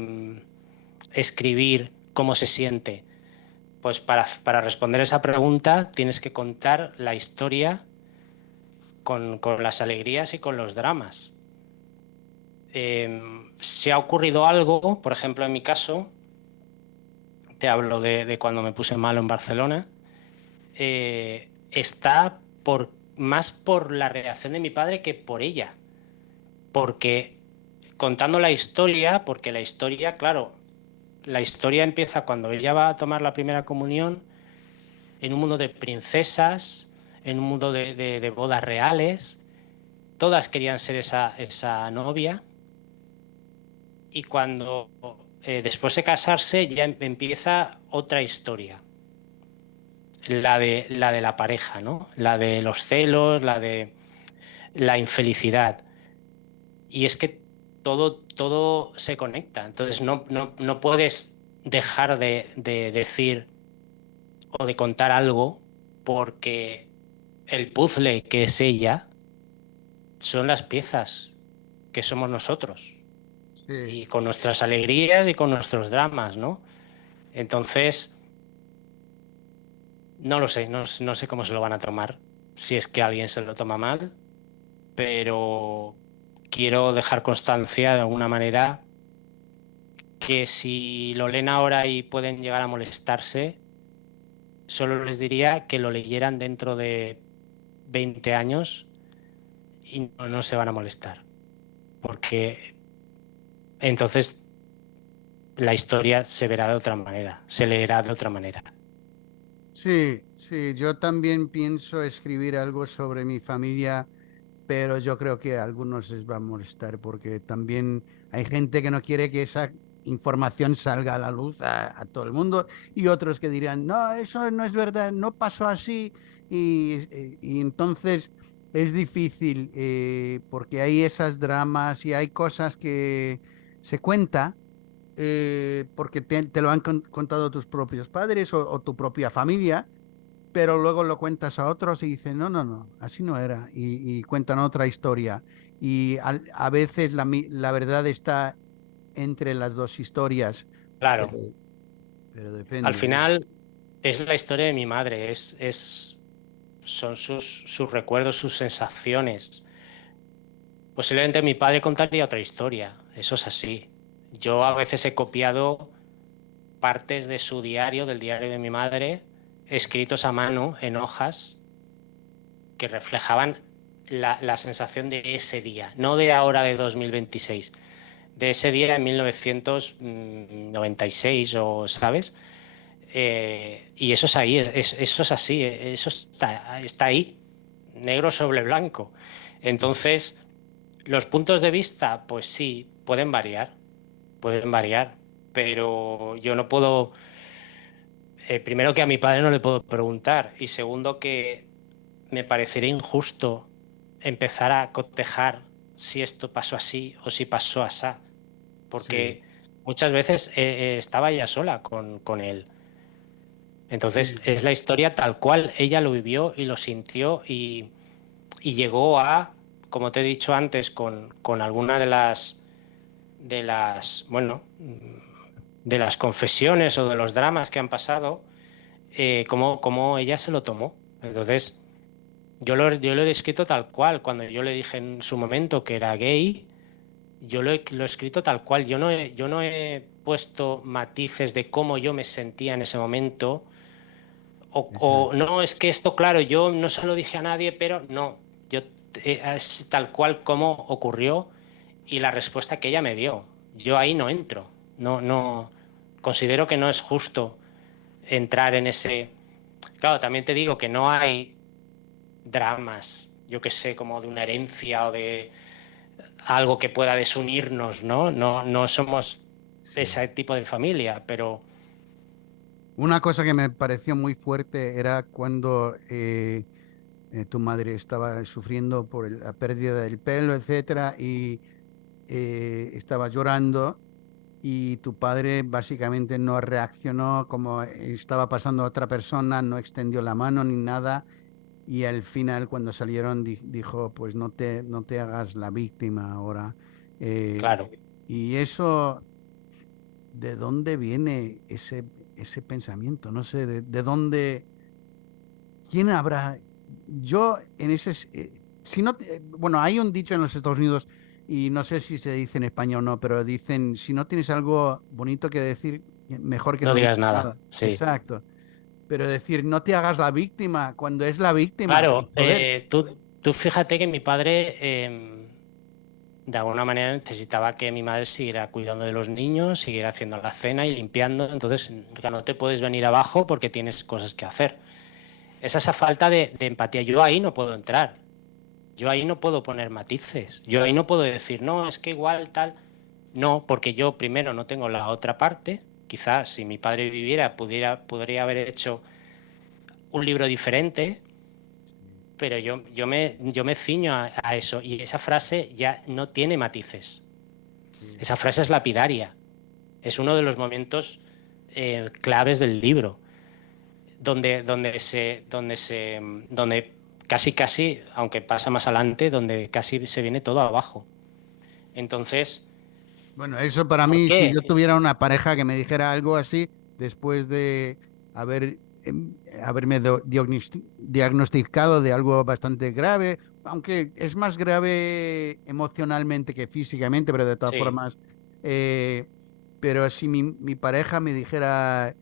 escribir cómo se siente? Pues para responder esa pregunta tienes que contar la historia con las alegrías y con los dramas. Si ha ocurrido algo, por ejemplo, en mi caso, te hablo de cuando me puse malo en Barcelona, está más por la reacción de mi padre que por ella. Porque contando la historia, porque la historia, claro, la historia empieza cuando ella va a tomar la primera comunión en un mundo de princesas, en un mundo de bodas reales. Todas querían ser esa novia. Y cuando después de casarse ya empieza otra historia. La de la pareja, ¿no? La de los celos, la de la infelicidad. Y es que todo se conecta. Entonces no puedes dejar de decir o de contar algo porque el puzzle que es ella son las piezas que somos nosotros. Sí. Y con nuestras alegrías y con nuestros dramas, ¿no? Entonces, no lo sé, no sé cómo se lo van a tomar, si es que alguien se lo toma mal, pero quiero dejar constancia de alguna manera que si lo leen ahora y pueden llegar a molestarse, solo les diría que lo leyeran dentro de 20 años y no se van a molestar, porque entonces la historia se verá de otra manera, se leerá de otra manera. Sí, sí, yo también pienso escribir algo sobre mi familia, pero yo creo que a algunos les va a molestar porque también hay gente que no quiere que esa información salga a la luz a todo el mundo y otros que dirán, no, eso no es verdad, no pasó así y entonces es difícil porque hay esas dramas y hay cosas que se cuenta porque te lo han contado tus propios padres o tu propia familia, pero luego lo cuentas a otros y dicen, no, no, no, así no era, y cuentan otra historia. Y a veces la verdad está entre las dos historias, Claro, pero, pero al depende, ¿no? final es la historia de mi madre, son sus recuerdos, sus sensaciones. Posiblemente mi padre contaría otra historia, eso es así. Yo a veces he copiado partes de su diario, del diario de mi madre, escritos a mano en hojas que reflejaban la sensación de ese día, no de ahora de 2026, de ese día en 1996 o, ¿sabes? Y eso es ahí, eso es así, eso está ahí, negro sobre blanco. Entonces, los puntos de vista, pues sí, pueden variar, pero yo no puedo, primero que a mi padre no le puedo preguntar y segundo que me parecería injusto empezar a cotejar si esto pasó así o si pasó así, Sí, porque muchas veces estaba ella sola con él. Entonces sí, es la historia tal cual ella lo vivió y lo sintió y llegó a, como te he dicho antes, con alguna bueno, de las confesiones o de los dramas que han pasado, cómo ella se lo tomó. Entonces, yo lo he descrito tal cual. Cuando yo le dije en su momento que era gay, lo he escrito tal cual. Yo no he puesto matices de cómo yo me sentía en ese momento. O exacto. no, es que esto, claro, yo no se lo dije a nadie, pero no. Yo es tal cual como ocurrió y la respuesta que ella me dio. Yo ahí no entro. No, considero que no es justo entrar en ese. Claro, también te digo que no hay dramas, yo que sé, como de una herencia o de algo que pueda desunirnos, ¿no? No somos Sí. ese tipo de familia, pero Una cosa que me pareció muy fuerte era cuando tu madre estaba sufriendo por la pérdida del pelo, etcétera, y estaba llorando y tu padre básicamente no reaccionó como estaba pasando a otra persona, no extendió la mano ni nada. Y al final, cuando salieron, dijo, pues no te hagas la víctima ahora. Eh, claro. y eso, ¿de dónde viene ese pensamiento? No sé, de dónde, quién habrá. Yo en si no, bueno, hay un dicho en los Estados Unidos, y no sé si se dice en España o no, pero dicen, si no tienes algo bonito que decir, mejor que No no digas digas nada, nada. sí. Exacto. Pero decir, no te hagas la víctima cuando es la víctima, Claro, joder. tú fíjate que mi padre de alguna manera necesitaba que mi madre siguiera cuidando de los niños, siguiera haciendo la cena y limpiando, entonces claro, no te puedes venir abajo porque tienes cosas que hacer. Es esa falta de empatía. Yo ahí no puedo entrar. Yo ahí no puedo poner matices. Yo ahí no puedo decir, no, es que igual tal. No, porque yo primero no tengo la otra parte. Quizás si mi padre viviera, podría haber hecho un libro diferente, pero yo me ciño a eso. Y esa frase ya no tiene matices. Sí. Esa frase es lapidaria. Es uno de los momentos claves del libro, donde casi, aunque pasa más adelante, donde casi se viene todo abajo. Entonces, Bueno, eso para ¿por mí, si yo qué? tuviera una pareja que me dijera algo así, después de haberme diagnosticado de algo bastante grave, aunque es más grave emocionalmente que físicamente, pero de todas Sí, formas, eh, pero si mi pareja me dijera,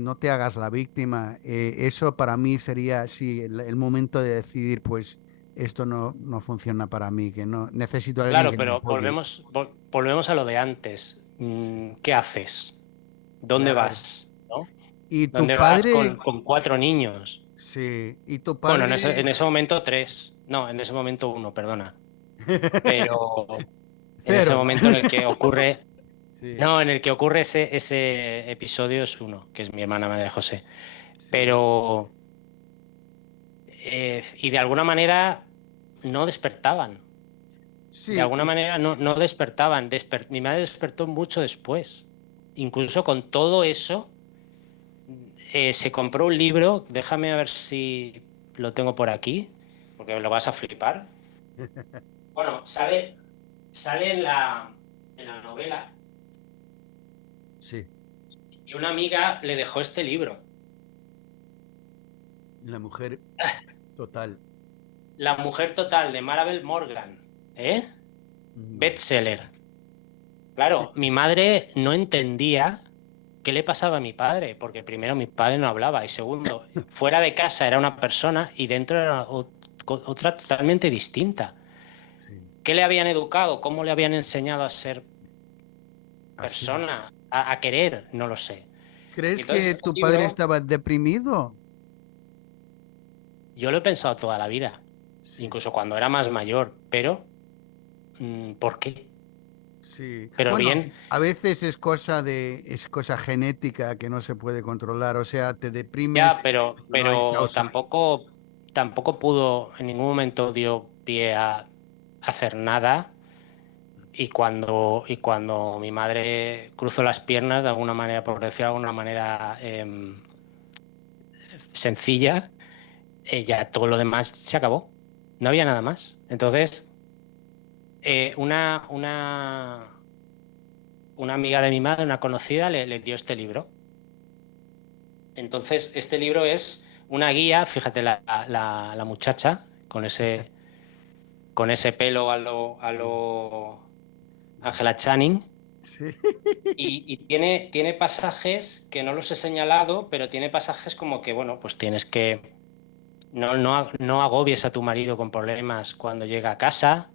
no te hagas la víctima, eso para mí sería, sí, el momento de decidir, pues esto no funciona para mí, que no necesito a alguien claro, que me pero apoye. volvemos a lo de antes. ¿Qué haces? ¿Dónde Claro. vas? ¿No? Y tu ¿Dónde vas padre, con 4 niños? sí, y tu Bueno, en padre, ese momento 3. No, en ese momento 1, perdona. Pero en ese cero. momento en el que ocurre. Sí, No, en el que ocurre ese episodio es uno, que es mi hermana María José. sí, Pero. Y de alguna manera no despertaban. De sí, alguna manera no despertaban. Mi madre despertó mucho después. Incluso con todo eso, se compró un libro. Déjame a ver si lo tengo por aquí, porque lo vas a flipar. Bueno, sale en la novela sí, que una amiga le dejó este libro. La mujer total. La mujer total de Marabel Morgan, ¿eh? Vale. Bestseller. Claro, mi madre no entendía qué le pasaba a mi padre, porque primero mi padre no hablaba y segundo, fuera de casa era una persona y dentro era otra totalmente distinta. Sí. ¿Qué le habían educado? ¿Cómo le habían enseñado a ser Así es. persona? A querer, no lo sé. Y ¿Crees entonces que este tu padre libro, estaba deprimido? yo lo he pensado toda la vida, Sí, incluso cuando era más mayor, pero ¿por qué? sí. Pero Bueno, bien, a veces es cosa genética que no se puede controlar. O sea, te deprimes, ya, no hay pero causa. tampoco pudo, en ningún momento dio pie a hacer nada. Y cuando mi madre cruzó las piernas, de alguna manera, por decirlo de alguna manera sencilla, ya todo lo demás se acabó. No había nada más. Entonces, una amiga de mi madre, una conocida, le dio este libro. Entonces, este libro es una guía, fíjate la muchacha con ese pelo a lo Angela Channing. Sí. Y tiene pasajes que no los he señalado, pero tiene pasajes como que, bueno, pues tienes que. No agobies a tu marido con problemas cuando llega a casa,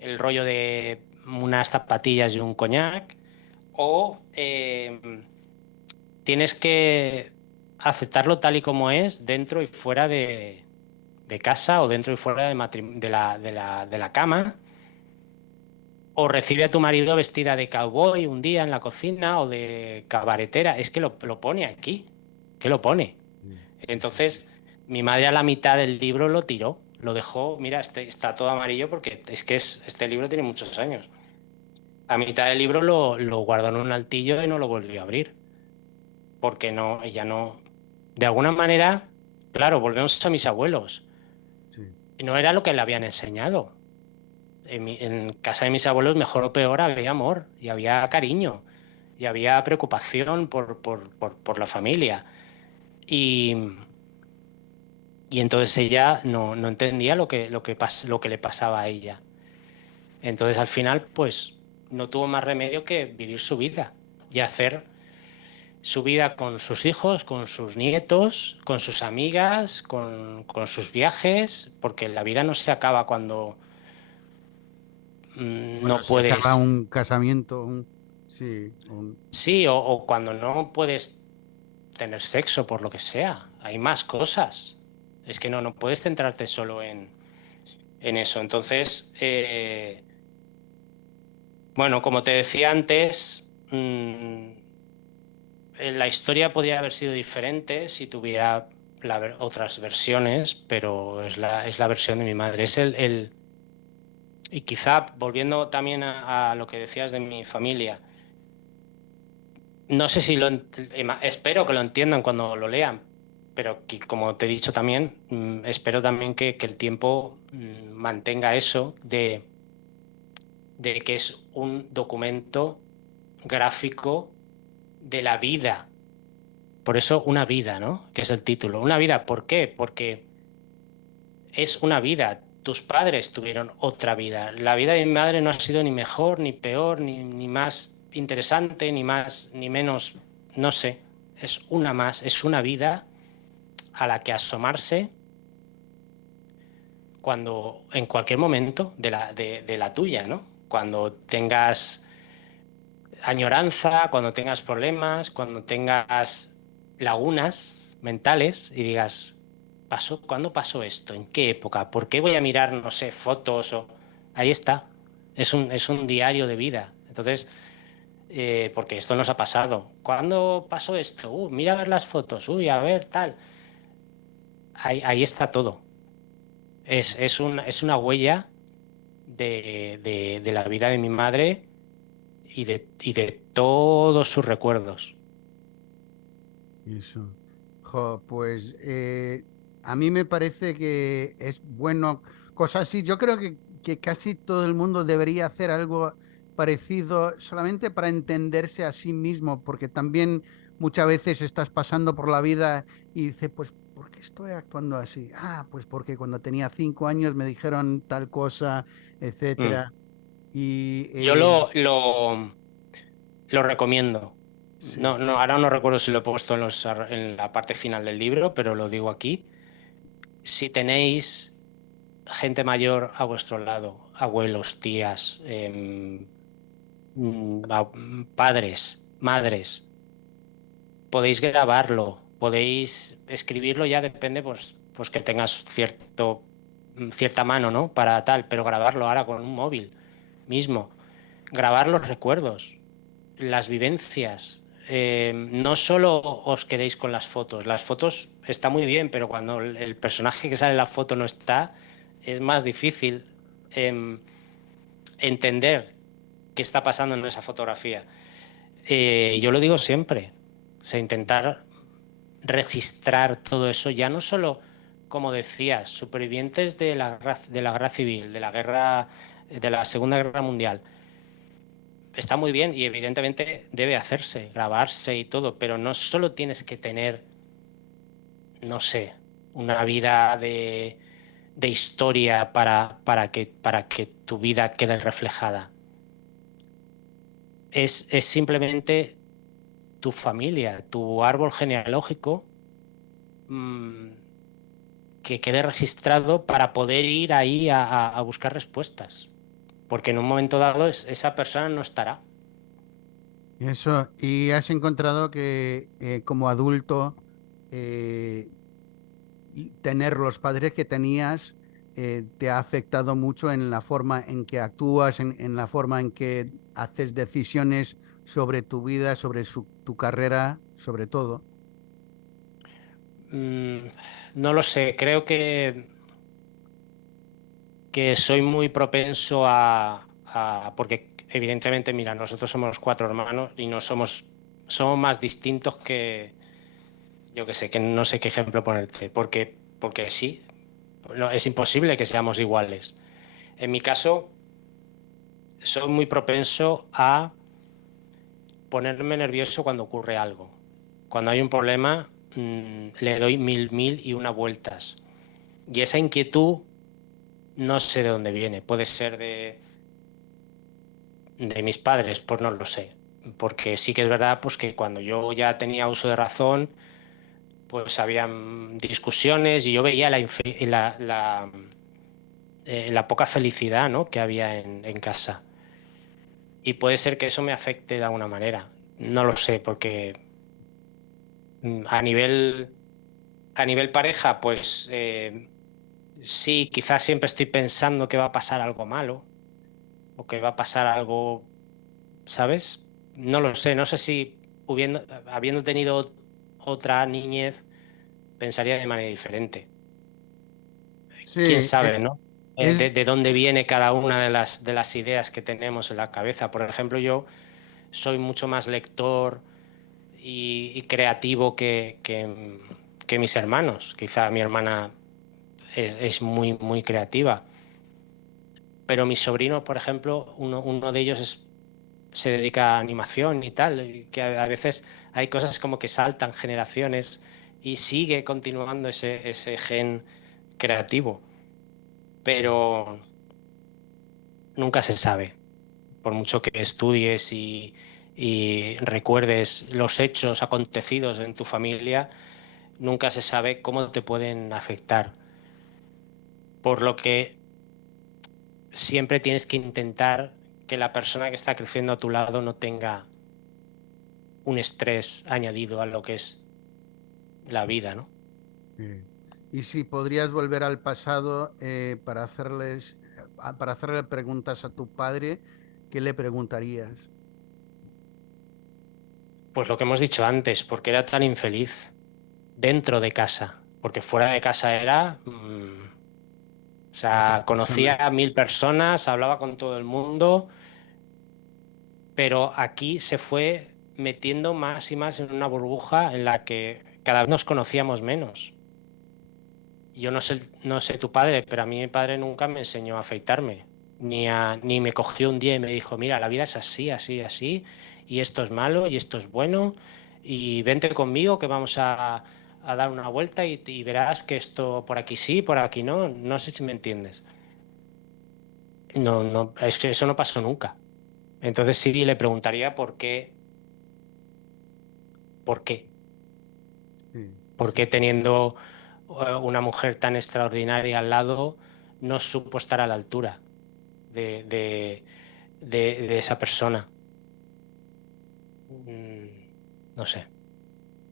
el rollo de unas zapatillas y un coñac, o tienes que aceptarlo tal y como es dentro y fuera de casa o dentro y fuera de la cama. O recibe a tu marido vestida de cowboy un día en la cocina o de cabaretera. Es que lo pone aquí. ¿Qué lo pone? Sí, sí, sí. Entonces, mi madre a la mitad del libro lo tiró. Lo dejó, mira, está todo amarillo porque es que este libro tiene muchos años. A mitad del libro lo guardó en un altillo y no lo volvió a abrir. Porque no, ella no. De alguna manera, claro, volvemos a mis abuelos. Sí. No era lo que le habían enseñado. En casa de mis abuelos, mejor o peor, había amor y había cariño y había preocupación por la familia. Y, y entonces ella no entendía lo que le pasaba a ella. Entonces al final, pues no tuvo más remedio que vivir su vida y hacer su vida con sus hijos, con sus nietos, con sus amigas, con sus viajes, porque la vida no se acaba cuando Cuando no se acaba puedes. un casamiento, sí, Sí, o cuando no puedes tener sexo por lo que sea. Hay más cosas. Es que no puedes centrarte solo en eso. Entonces, bueno, como te decía antes, la historia podría haber sido diferente si tuviera otras versiones, pero es la versión de mi madre. Y quizá, volviendo también a lo que decías de mi familia, no sé si espero que lo entiendan cuando lo lean, pero como te he dicho también, espero también que el tiempo mantenga eso de que es un documento gráfico de la vida. Por eso una vida, ¿no? Que es el título. Una vida, ¿por qué? Porque es una vida. Tus padres tuvieron otra vida. La vida de mi madre no ha sido ni mejor, ni peor, ni más interesante, ni más, ni menos, no sé. Es una más, es una vida a la que asomarse cuando, en cualquier momento de la tuya, ¿no? Cuando tengas añoranza, cuando tengas problemas, cuando tengas lagunas mentales y digas, ¿cuándo pasó esto? ¿En qué época? ¿Por qué voy a mirar, no sé, fotos? Ahí está. Es un diario de vida. Entonces, porque esto nos ha pasado. ¿Cuándo pasó esto? Mira a ver las fotos. Uy, a ver, tal. Ahí está todo. Es una huella de la vida de mi madre y de todos sus recuerdos. eso. Jo, pues a mí me parece que es bueno cosas así. Yo creo que casi todo el mundo debería hacer algo parecido solamente para entenderse a sí mismo, porque también muchas veces estás pasando por la vida y dices, pues, ¿por qué estoy actuando así? Ah, pues porque cuando tenía 5 años me dijeron tal cosa, Mm. etcétera. Y Yo lo recomiendo. sí, Ahora no recuerdo si lo he puesto en la parte final del libro, pero lo digo aquí. Si tenéis gente mayor a vuestro lado, abuelos, tías, padres, madres, podéis grabarlo, podéis escribirlo, ya depende, pues que tengas cierta mano, ¿no? Para tal, pero grabarlo ahora con un móvil mismo, grabar los recuerdos, las vivencias. No solo os quedéis con las fotos está muy bien, pero cuando el personaje que sale en la foto no está, es más difícil em, entender qué está pasando en esa fotografía. Yo lo digo siempre, o sea, intentar registrar todo eso, ya no solo, como decías, supervivientes de la guerra civil, de la guerra, de la Segunda Guerra Mundial. Está muy bien y evidentemente debe hacerse, grabarse y todo, pero no solo tienes que tener, no sé, una vida de historia para que tu vida quede reflejada. Es simplemente tu familia, tu árbol genealógico, mm, que quede registrado para poder ir ahí a buscar respuestas. Porque en un momento dado esa persona no estará. eso. ¿Y has encontrado que como adulto y tener los padres que tenías te ha afectado mucho en la forma en que actúas, en la forma en que haces decisiones sobre tu vida, sobre tu carrera, sobre todo? Mm, no lo sé, creo que soy muy propenso porque evidentemente, mira, nosotros somos cuatro hermanos y no somos más distintos que, yo que sé, que no sé qué ejemplo ponerte, porque sí, no, es imposible que seamos iguales. En mi caso, soy muy propenso a ponerme nervioso cuando ocurre algo. Cuando hay un problema, le doy mil y una vueltas. Y esa inquietud no sé de dónde viene. Puede ser de mis padres, pues no lo sé. Porque sí que es verdad pues, que cuando yo ya tenía uso de razón, pues habían discusiones y yo veía la poca felicidad, ¿no? que había en casa. Y puede ser que eso me afecte de alguna manera. No lo sé, porque mm, a nivel, a nivel pareja, pues sí, quizás siempre estoy pensando que va a pasar algo malo o que va a pasar algo, ¿sabes? No lo sé, no sé si habiendo tenido otra niñez, pensaría de manera diferente. Sí, ¿Quién sabe, no? es, De dónde viene cada una de las ideas que tenemos en la cabeza. Por ejemplo, yo soy mucho más lector y creativo que mis hermanos. Quizá mi hermana es muy creativa. Pero mis sobrinos, por ejemplo, uno de ellos se dedica a animación y tal, y que a veces hay cosas como que saltan generaciones y sigue continuando ese gen creativo, pero nunca se sabe, por mucho que estudies y recuerdes los hechos acontecidos en tu familia, nunca se sabe cómo te pueden afectar, por lo que siempre tienes que intentar que la persona que está creciendo a tu lado no tenga un estrés añadido a lo que es la vida, ¿no? sí. Y si podrías volver al pasado para hacerle preguntas a tu padre, ¿qué le preguntarías? Pues lo que hemos dicho antes, porque era tan infeliz dentro de casa, porque fuera de casa era, o Otra sea, conocía persona. a 1000 personas, hablaba con todo el mundo, pero aquí se fue metiendo más y más en una burbuja en la que cada vez nos conocíamos menos. Yo no sé tu padre, pero a mí mi padre nunca me enseñó a afeitarme, ni me cogió un día y me dijo, mira, la vida es así, así, así, y esto es malo y esto es bueno, y vente conmigo que vamos a dar una vuelta y verás que esto por aquí sí, por aquí no. No sé si me entiendes. No, no, es que eso no pasó nunca. Entonces sí le preguntaría por qué, Sí, por sí. qué teniendo una mujer tan extraordinaria al lado no supo estar a la altura de, de, de esa persona. Mm, no sé.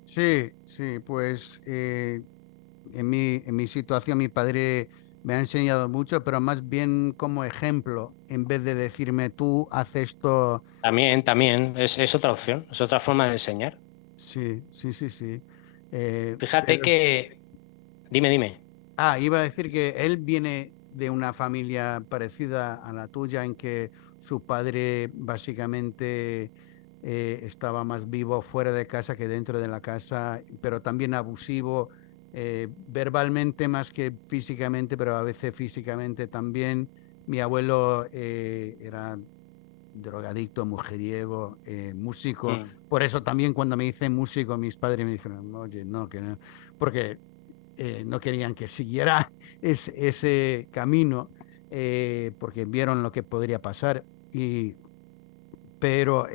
Sí, sí, pues en mi situación mi padre me ha enseñado mucho, pero más bien como ejemplo, en vez de decirme tú haz esto. También, es otra opción, es otra forma de enseñar. Sí, sí, sí, sí. Fíjate Pero que, dime. iba a decir que él viene de una familia parecida a la tuya, en que su padre básicamente estaba más vivo fuera de casa que dentro de la casa, pero también abusivo, verbalmente más que físicamente, pero a veces físicamente también. Mi abuelo era drogadicto, mujeriego, músico. Mm, Por eso también cuando me hice músico, mis padres me dijeron, oye, no, que no, porque no querían que siguiera ese camino, porque vieron lo que podría pasar. Pero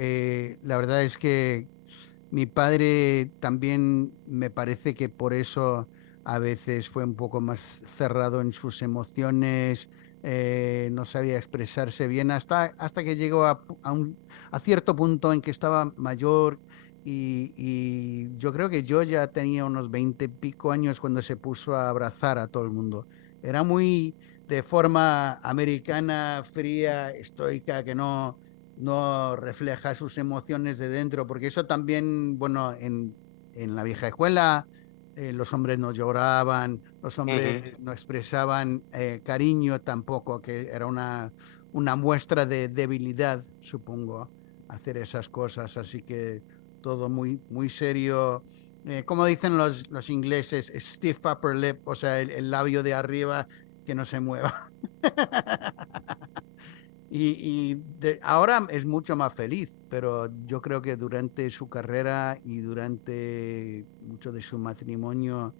la verdad es que mi padre también me parece que por eso a veces fue un poco más cerrado en sus emociones, no sabía expresarse bien hasta que llegó a cierto punto en que estaba mayor y yo creo que yo ya tenía unos 20 y pico años cuando se puso a abrazar a todo el mundo. Era muy de forma americana, fría, estoica, que no refleja sus emociones de dentro, porque eso también, bueno, en la vieja escuela los hombres no lloraban, los ujú. hombres no expresaban cariño tampoco, que era una muestra de debilidad, supongo, hacer esas cosas, así que todo muy, muy serio. Como dicen los ingleses, stiff upper lip, o sea, el labio de arriba que no se mueva. Ahora es mucho más feliz, pero yo creo que durante su carrera y durante mucho de su matrimonio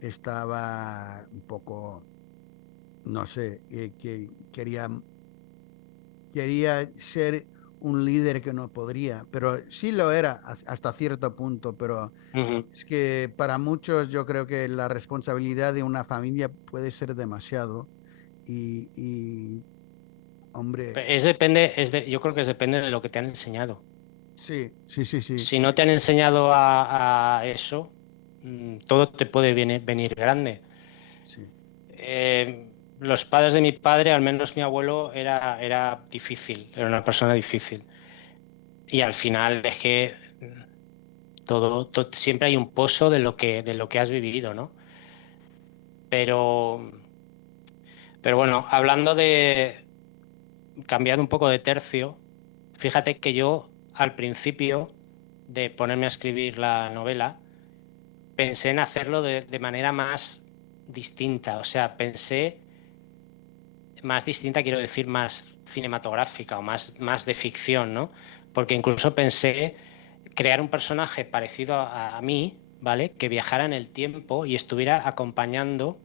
estaba un poco, no sé, que quería ser un líder que no podría, pero sí lo era hasta cierto punto, pero Ujú. es que para muchos yo creo que la responsabilidad de una familia puede ser demasiado y hombre, Yo creo que depende de lo que te han enseñado. sí, sí, sí, sí. Si no te han enseñado a eso, todo te puede venir grande. Sí, Los padres de mi padre, al menos mi abuelo, era difícil, era una persona difícil. Y al final es que siempre hay un pozo de lo que has vivido, ¿no? Pero, pero bueno, hablando de, cambiando un poco de tercio, fíjate que yo al principio de ponerme a escribir la novela, pensé en hacerlo de manera más distinta. O sea, pensé más distinta, quiero decir, más cinematográfica o más de ficción, ¿no? Porque incluso pensé crear un personaje parecido a mí, ¿vale? Que viajara en el tiempo y estuviera acompañando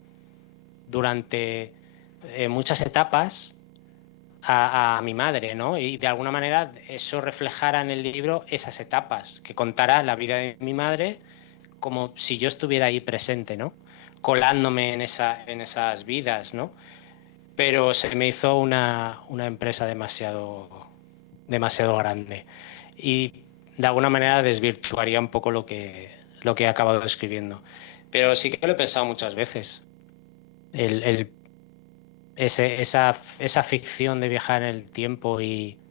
durante muchas etapas a mi madre, ¿no? Y de alguna manera eso reflejara en el libro esas etapas, que contara la vida de mi madre como si yo estuviera ahí presente, ¿no? Colándome en esas vidas, ¿no? Pero se me hizo una empresa demasiado grande y de alguna manera desvirtuaría un poco lo que he acabado escribiendo. Pero sí que lo he pensado muchas veces. El, el- esa ficción de viajar en el tiempo y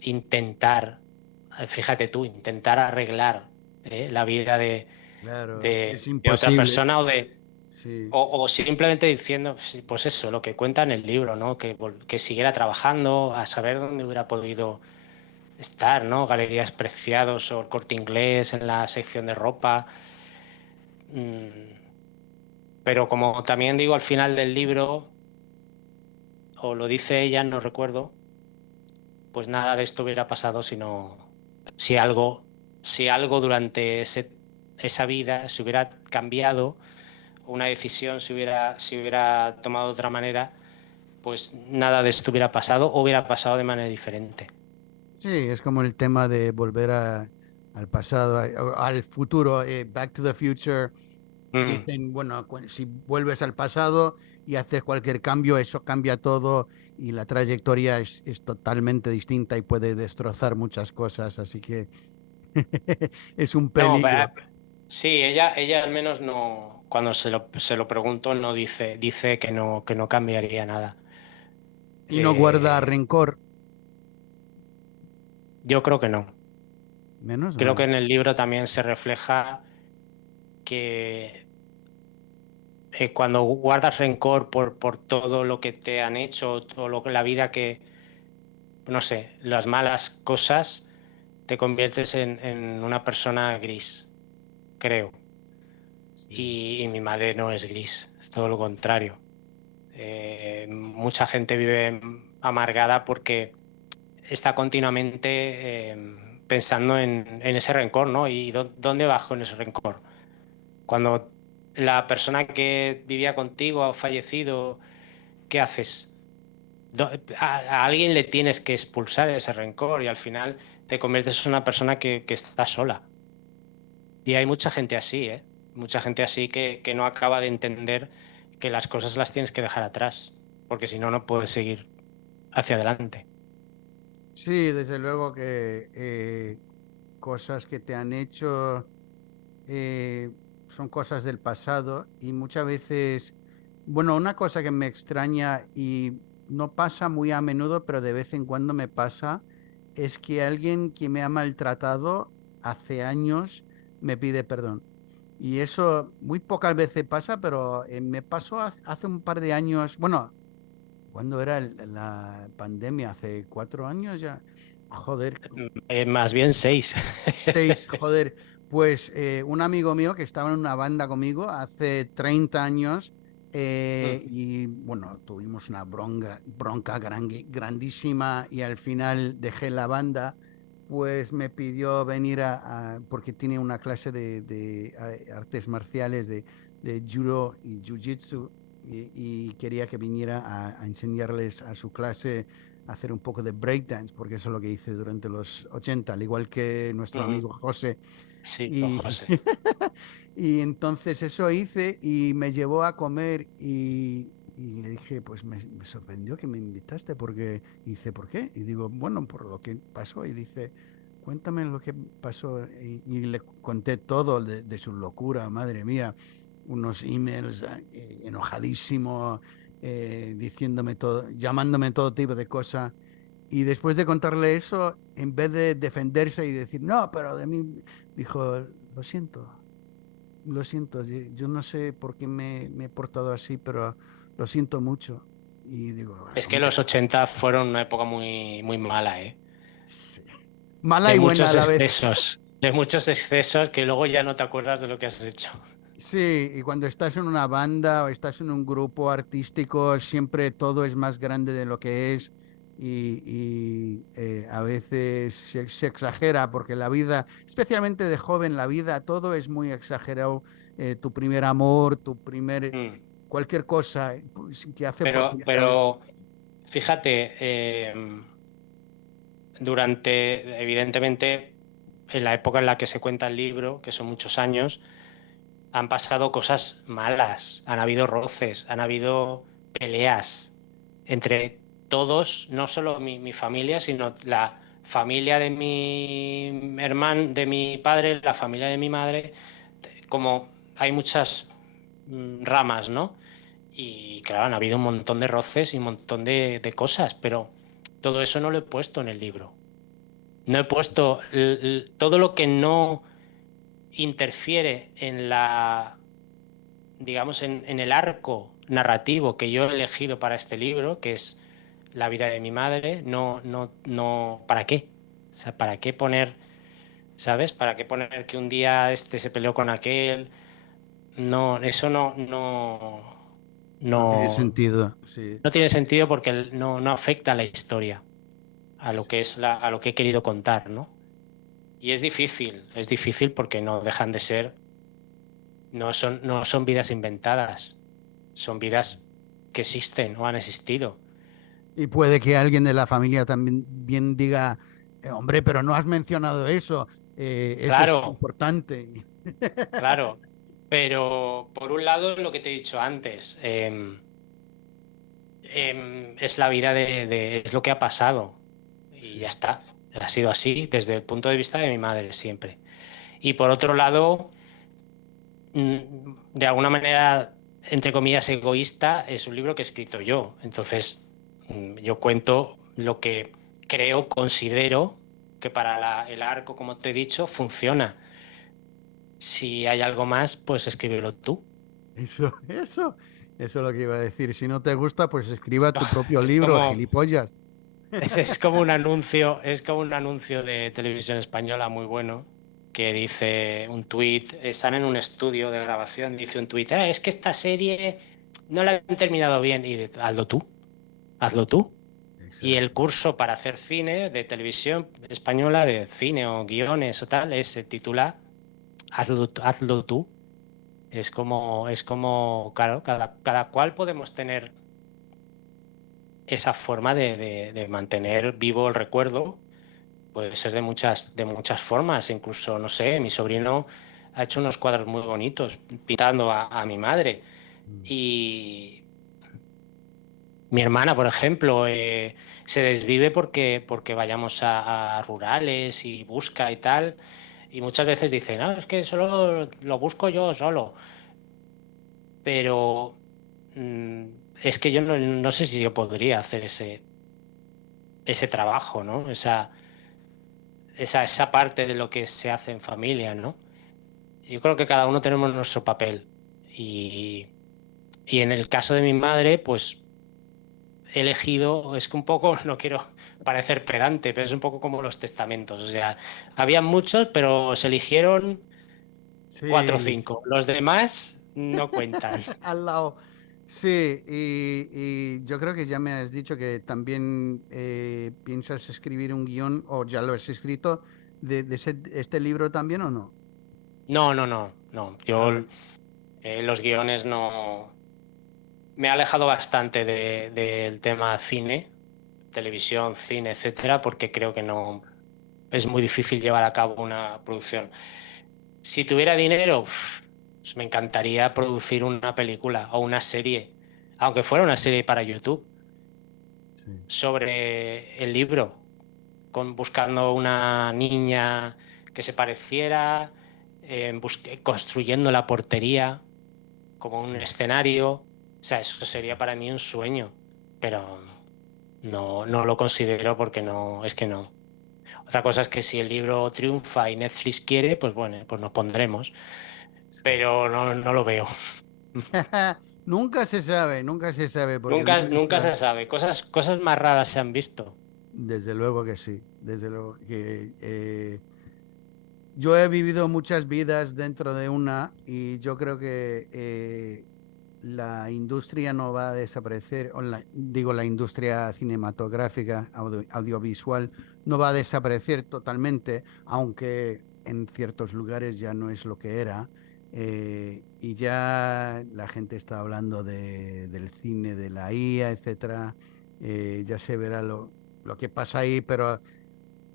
intentar, fíjate tú, intentar arreglar la vida claro, es de otra imposible. persona Sí, o simplemente diciendo, sí, pues eso, lo que cuenta en el libro, ¿no? Que siguiera trabajando, a saber dónde hubiera podido estar, ¿no? Galerías Preciados o el Corte Inglés en la sección de ropa. Mm, pero como también digo al final del libro, o lo dice ella, no recuerdo, pues nada de esto hubiera pasado si no, si algo, si algo durante ese esa vida se hubiera cambiado, una decisión se hubiera tomado de otra manera, pues nada de esto hubiera pasado o hubiera pasado de manera diferente. Sí, es como el tema de volver al pasado, al futuro, Back to the Future. Mm. Dicen, bueno, si vuelves al pasado y haces cualquier cambio, eso cambia todo y la trayectoria es totalmente distinta y puede destrozar muchas cosas, así que es un No, peligro. sí, ella al menos no, cuando se lo pregunto, no dice que no cambiaría nada. Y no guarda Eh, rencor, yo creo que no. menos Creo que mal. en el libro también se refleja que cuando guardas rencor por todo lo que te han hecho, todo lo que la vida que, no sé, las malas cosas, te conviertes en una persona gris, creo. Sí, Y mi madre no es gris, es todo lo contrario. Mucha gente vive amargada porque está continuamente pensando en ese rencor, ¿no? ¿Y dónde bajo en ese rencor? Cuando la persona que vivía contigo ha fallecido, ¿qué haces? A alguien le tienes que expulsar ese rencor y al final te conviertes en una persona que está sola. Y hay mucha gente así, ¿eh? Mucha gente así que no acaba de entender que las cosas las tienes que dejar atrás, porque si no, no puedes seguir hacia adelante. sí, desde luego que cosas que te han hecho son cosas del pasado y muchas veces, bueno, una cosa que me extraña y no pasa muy a menudo, pero de vez en cuando me pasa, es que alguien que me ha maltratado hace años me pide perdón. Y eso muy pocas veces pasa, pero me pasó hace un par de años, bueno, cuando era la pandemia, hace 4 años ya. Joder, Más bien seis. 6, joder. Pues un amigo mío que estaba en una banda conmigo hace 30 años y bueno, tuvimos una bronca grandísima y al final dejé la banda, pues me pidió venir porque tiene una clase de artes marciales de judo y jiu-jitsu y quería que viniera a enseñarles a su clase hacer un poco de breakdance, porque eso es lo que hice durante los 80 al igual que nuestro Ujú. amigo José. Sí, con Y, José. y entonces eso hice y me llevó a comer y le dije, pues me sorprendió que me invitaste porque, y dice, ¿por qué? Y digo, bueno, por lo que pasó. Y dice, cuéntame lo que pasó. Y le conté todo de su locura, madre mía, unos emails enojadísimo, diciéndome todo, llamándome todo tipo de cosas. Y después de contarle eso, en vez de defenderse y decir, no, pero de mí, dijo, lo siento, yo no sé por qué me he portado así, pero lo siento mucho. Y digo, Es que hombre, los 80 fueron una época muy, muy mala, ¿eh? sí. Mala y buena a la vez. De muchos excesos que luego ya no te acuerdas de lo que has hecho. Sí, y cuando estás en una banda o estás en un grupo artístico, siempre todo es más grande de lo que es y a veces se exagera porque la vida, especialmente de joven, la vida, todo es muy exagerado. Tu primer amor, tu primer, Mm. cualquier cosa pues, que hace por primera vez. Pero fíjate, evidentemente, en la época en la que se cuenta el libro, que son muchos años, han pasado cosas malas, han habido roces, han habido peleas entre todos, no solo mi familia, sino la familia de mi hermano, de mi padre, la familia de mi madre, como hay muchas ramas, ¿no? Y claro, han habido un montón de roces y un montón de cosas, pero todo eso no lo he puesto en el libro. No he puesto todo lo que no interfiere en la, digamos, en el arco narrativo que yo he elegido para este libro, que es la vida de mi madre. No, ¿para qué? O sea, ¿para qué poner, ¿sabes? ¿Para qué poner que un día este se peleó con aquel? No, eso No tiene no, sentido, sí. no tiene sentido porque no afecta a la historia, a lo que es a lo que he querido contar, ¿no? Y es difícil porque no dejan de ser. no son vidas inventadas, son vidas que existen o han existido. Y puede que alguien de la familia también bien diga, hombre, pero no has mencionado eso, eso es Claro, importante. claro. Pero por un lado, lo que te he dicho antes, es la vida es lo que ha pasado y ya Sí, está. Ha sido así desde el punto de vista de mi madre siempre. Y por otro lado, de alguna manera, entre comillas, egoísta, es un libro que he escrito yo. Entonces, yo cuento lo que creo, considero que para el arco, como te he dicho, funciona. Si hay algo más, pues escríbelo tú. eso es lo que iba a decir. Si no te gusta, pues escriba tu propio Es libro, como, gilipollas. es como un anuncio de televisión española muy bueno que dice un tuit, están en un estudio de grabación, dice un tuit, es que esta serie no la han terminado bien y hazlo tú, hazlo tú. Y el Exacto. curso para hacer cine de televisión española, de cine o guiones o tal, se titula hazlo tú. Es como, claro, cada cual podemos tener esa forma de mantener vivo el recuerdo. Puede ser de muchas formas. Incluso, no sé, mi sobrino ha hecho unos cuadros muy bonitos pintando a mi madre. Mm. Y mi hermana, por ejemplo, se desvive porque vayamos a rurales y busca y tal. Y muchas veces dice, no, es que solo lo busco yo solo. Pero mm, es que yo no sé si yo podría hacer ese trabajo, ¿no? Esa parte de lo que se hace en familia, ¿no? Yo creo que cada uno tenemos nuestro papel. Y, y en el caso de mi madre, pues he elegido, es que un poco, no quiero parecer pedante, pero es un poco como los testamentos. O sea, había muchos, pero se eligieron cuatro o Sí, cinco. Los demás no cuentan. al lado. Sí, y yo creo que ya me has dicho que también piensas escribir un guión, o ya lo has escrito, este libro también, ¿o no? No, no, no, no. Yo Ah, los guiones no. Me he alejado bastante del tema cine, televisión, cine, etcétera, porque creo que no es muy difícil llevar a cabo una producción. Si tuviera dinero, pues me encantaría producir una película o una serie, aunque fuera una serie para YouTube, sí, sobre el libro, buscando una niña que se pareciera, construyendo la portería como un sí. escenario. O sea, eso sería para mí un sueño, pero no lo considero porque no, es que no. Otra cosa es que si el libro triunfa y Netflix quiere, pues bueno, pues nos pondremos, Sí. pero no lo veo. Nunca se sabe, porque el Nunca, mundo nunca está, se sabe. Cosas más raras se han visto. desde luego que sí, desde luego que yo he vivido muchas vidas dentro de una y yo creo que la industria no va a desaparecer, digo la industria cinematográfica, audiovisual, no va a desaparecer totalmente, aunque en ciertos lugares ya no es lo que era. Y ya la gente está hablando del cine, de la IA, etcétera. Ya se verá lo que pasa ahí, pero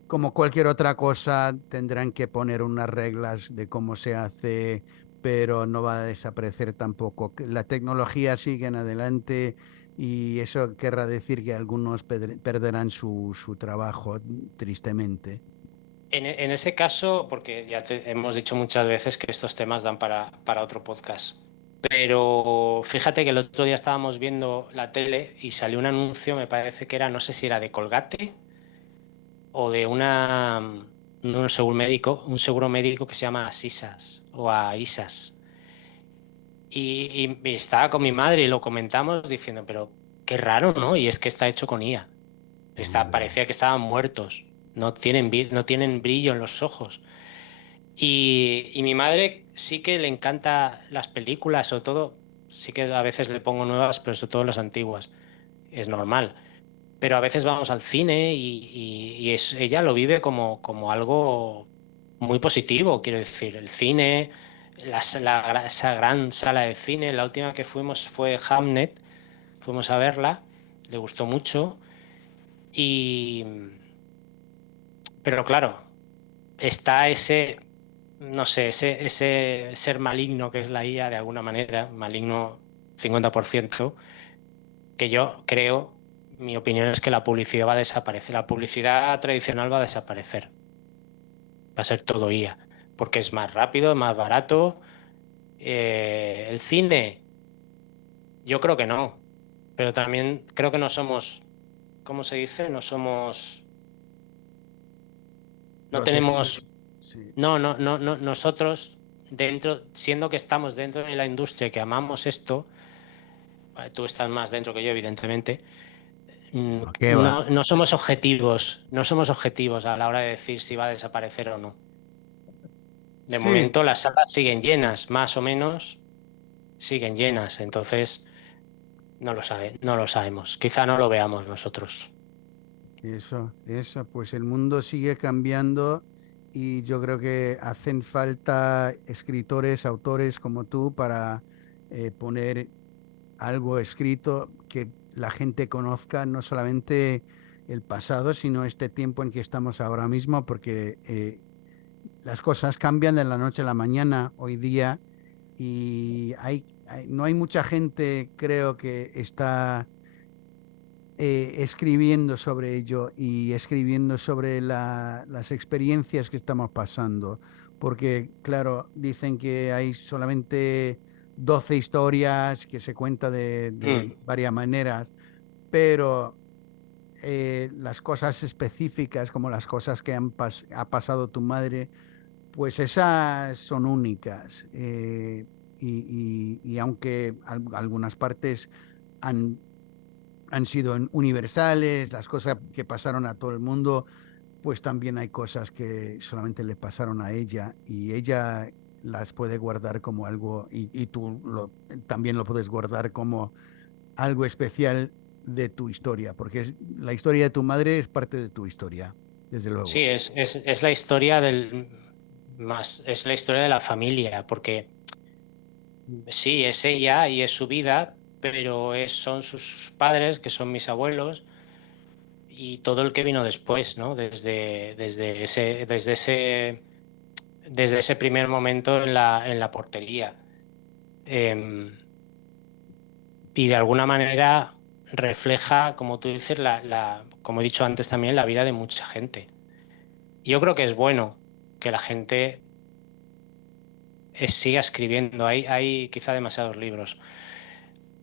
como cualquier otra cosa, tendrán que poner unas reglas de cómo se hace, pero no va a desaparecer tampoco. Que la tecnología sigue en adelante y eso querrá decir que algunos perderán su trabajo, tristemente. En ese caso, porque ya te hemos dicho muchas veces que estos temas dan para otro podcast. Pero fíjate que el otro día estábamos viendo la tele y salió un anuncio, me parece que era, no sé si era de Colgate o de un seguro médico que se llama Asisas o Aisas. Y estaba con mi madre y lo comentamos diciendo, pero qué raro, ¿no? Y es que está hecho con IA. Hombre, Parecía que estaban muertos. No tienen brillo en los ojos. Y mi madre sí que le encanta las películas o todo. Sí que a veces le pongo nuevas, pero sobre todo las antiguas. Es normal. Pero a veces vamos al cine ella lo vive como algo muy positivo. Quiero decir, el cine, esa gran sala de cine. La última que fuimos fue Hamnet, fuimos a verla, le gustó mucho. Y, pero claro, está ese, no sé, ese ser maligno que es la IA de alguna manera, maligno 50%, que yo creo, mi opinión es que la publicidad va a desaparecer, la publicidad tradicional va a desaparecer, va a ser todo IA, porque es más rápido, más barato. El cine, yo creo que no, pero también creo que no somos, ¿cómo se dice? No tenemos, Protegidos. Sí, nosotros dentro, siendo que estamos dentro de la industria y que amamos esto, tú estás más dentro que yo, evidentemente. no, ¿qué va? No somos objetivos, no somos objetivos a la hora de decir si va a desaparecer o no. De Sí, momento las salas siguen llenas, más o menos siguen llenas, entonces no lo sabemos. Quizá no lo veamos nosotros. eso, pues el mundo sigue cambiando y yo creo que hacen falta escritores, autores como tú para poner algo escrito que la gente conozca no solamente el pasado, sino este tiempo en que estamos ahora mismo, porque las cosas cambian de la noche a la mañana hoy día y no hay mucha gente, creo, que está escribiendo sobre ello y escribiendo sobre las experiencias que estamos pasando. Porque, claro, dicen que hay solamente 12 historias que se cuenta de Mm, varias maneras, pero las cosas específicas, como las cosas que ha pasado tu madre, pues esas son únicas. Y aunque algunas partes han han sido universales, las cosas que pasaron a todo el mundo, pues también hay cosas que solamente le pasaron a ella y ella las puede guardar como algo, y tú también lo puedes guardar como algo especial de tu historia, porque la historia de tu madre es parte de tu historia, desde sí, luego. es la historia es la historia de la familia, porque sí, es ella y es su vida, pero son sus padres, que son mis abuelos, y todo el que vino después, ¿no? Desde ese primer momento en la portería. Eh, y de alguna manera refleja, como tú dices, como he dicho antes también, la vida de mucha gente. Yo creo que es bueno que la gente siga escribiendo. Hay quizá demasiados libros,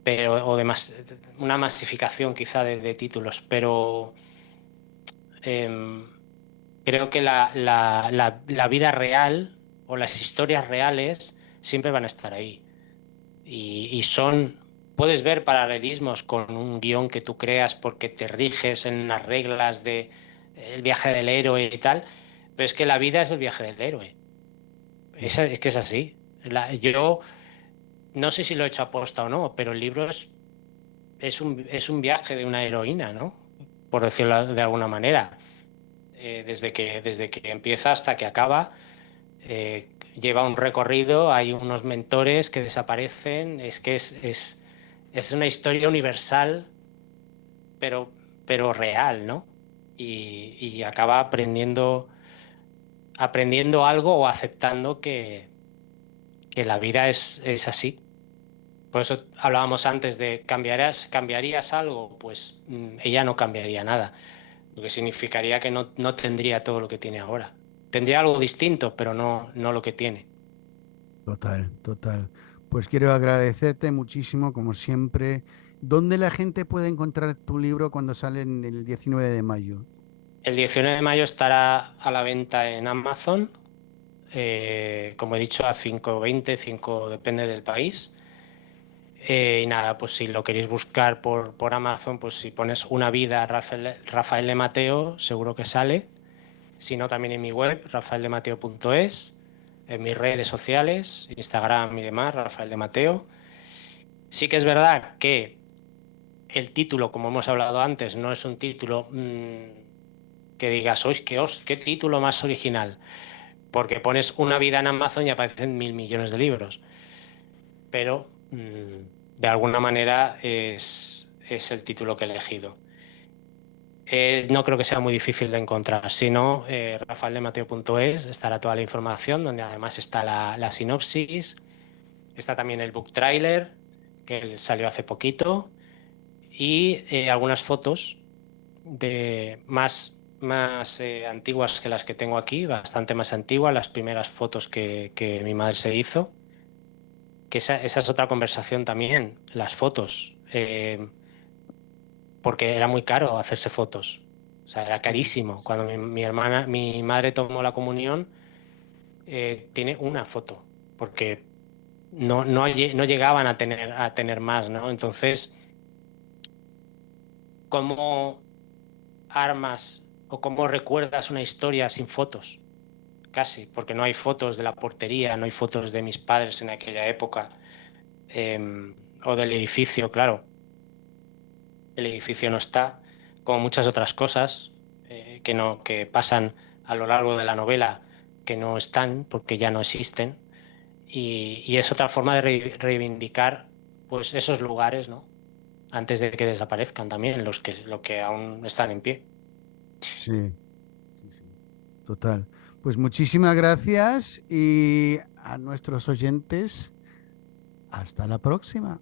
pero, una masificación quizá de títulos, pero em, creo que la vida real o las historias reales siempre van a estar ahí. Y puedes ver paralelismos con un guión que tú creas porque te riges en las reglas de el viaje del héroe y tal, pero es que la vida es el viaje del héroe. Es que es así. Yo no sé si lo he hecho aposta o no, pero el libro es un viaje de una heroína, ¿no? Por decirlo de alguna manera. Desde que empieza hasta que acaba, lleva un recorrido, hay unos mentores que desaparecen, es que es una historia universal, pero, pero real, ¿no? Y acaba aprendiendo algo o aceptando que la vida es así. Por eso hablábamos antes de ¿cambiarías algo? Pues ella no cambiaría nada, lo que significaría que no tendría todo lo que tiene ahora. Tendría algo distinto, pero no lo que tiene. Total, total. Pues quiero agradecerte muchísimo, como siempre. ¿Dónde la gente puede encontrar tu libro cuando sale en el 19 de mayo? El 19 de mayo estará a la venta en Amazon, como he dicho, a 5,20, 5 depende del país. Y nada, pues si lo queréis buscar por Amazon, pues si pones Una vida Rafael de Mateo, seguro que sale. Si no, también en mi web, rafaeldemateo.es, en mis redes sociales, Instagram y demás, Rafael de Mateo. Sí que es verdad que el título, como hemos hablado antes, no es un título que digas, oye, qué título más original. porque pones una vida en Amazon y aparecen 1.000 millones de libros. Pero de alguna manera es el título que he elegido. No creo que sea muy difícil de encontrar. Si no, rafaeldemateo.es estará toda la información, donde además está la sinopsis, está también el book trailer, que salió hace poquito, y algunas fotos más antiguas que las que tengo aquí, bastante más antiguas, las primeras fotos que mi madre se hizo, que esa es otra conversación también, las fotos, porque era muy caro hacerse fotos, o sea, era Sí, carísimo. sí. Cuando mi madre tomó la comunión, tiene una foto, porque no llegaban a tener más, ¿no? Entonces, ¿cómo armas o cómo recuerdas una historia sin fotos? Casi, porque no hay fotos de la portería, no hay fotos de mis padres en aquella época, o del edificio, claro. El edificio no está, como muchas otras cosas que pasan a lo largo de la novela, que no están porque ya no existen. Y es otra forma de reivindicar pues esos lugares, ¿no? Antes de que desaparezcan también los que aún están en pie. Sí, sí, sí. Total. Pues muchísimas gracias y a nuestros oyentes, hasta la próxima.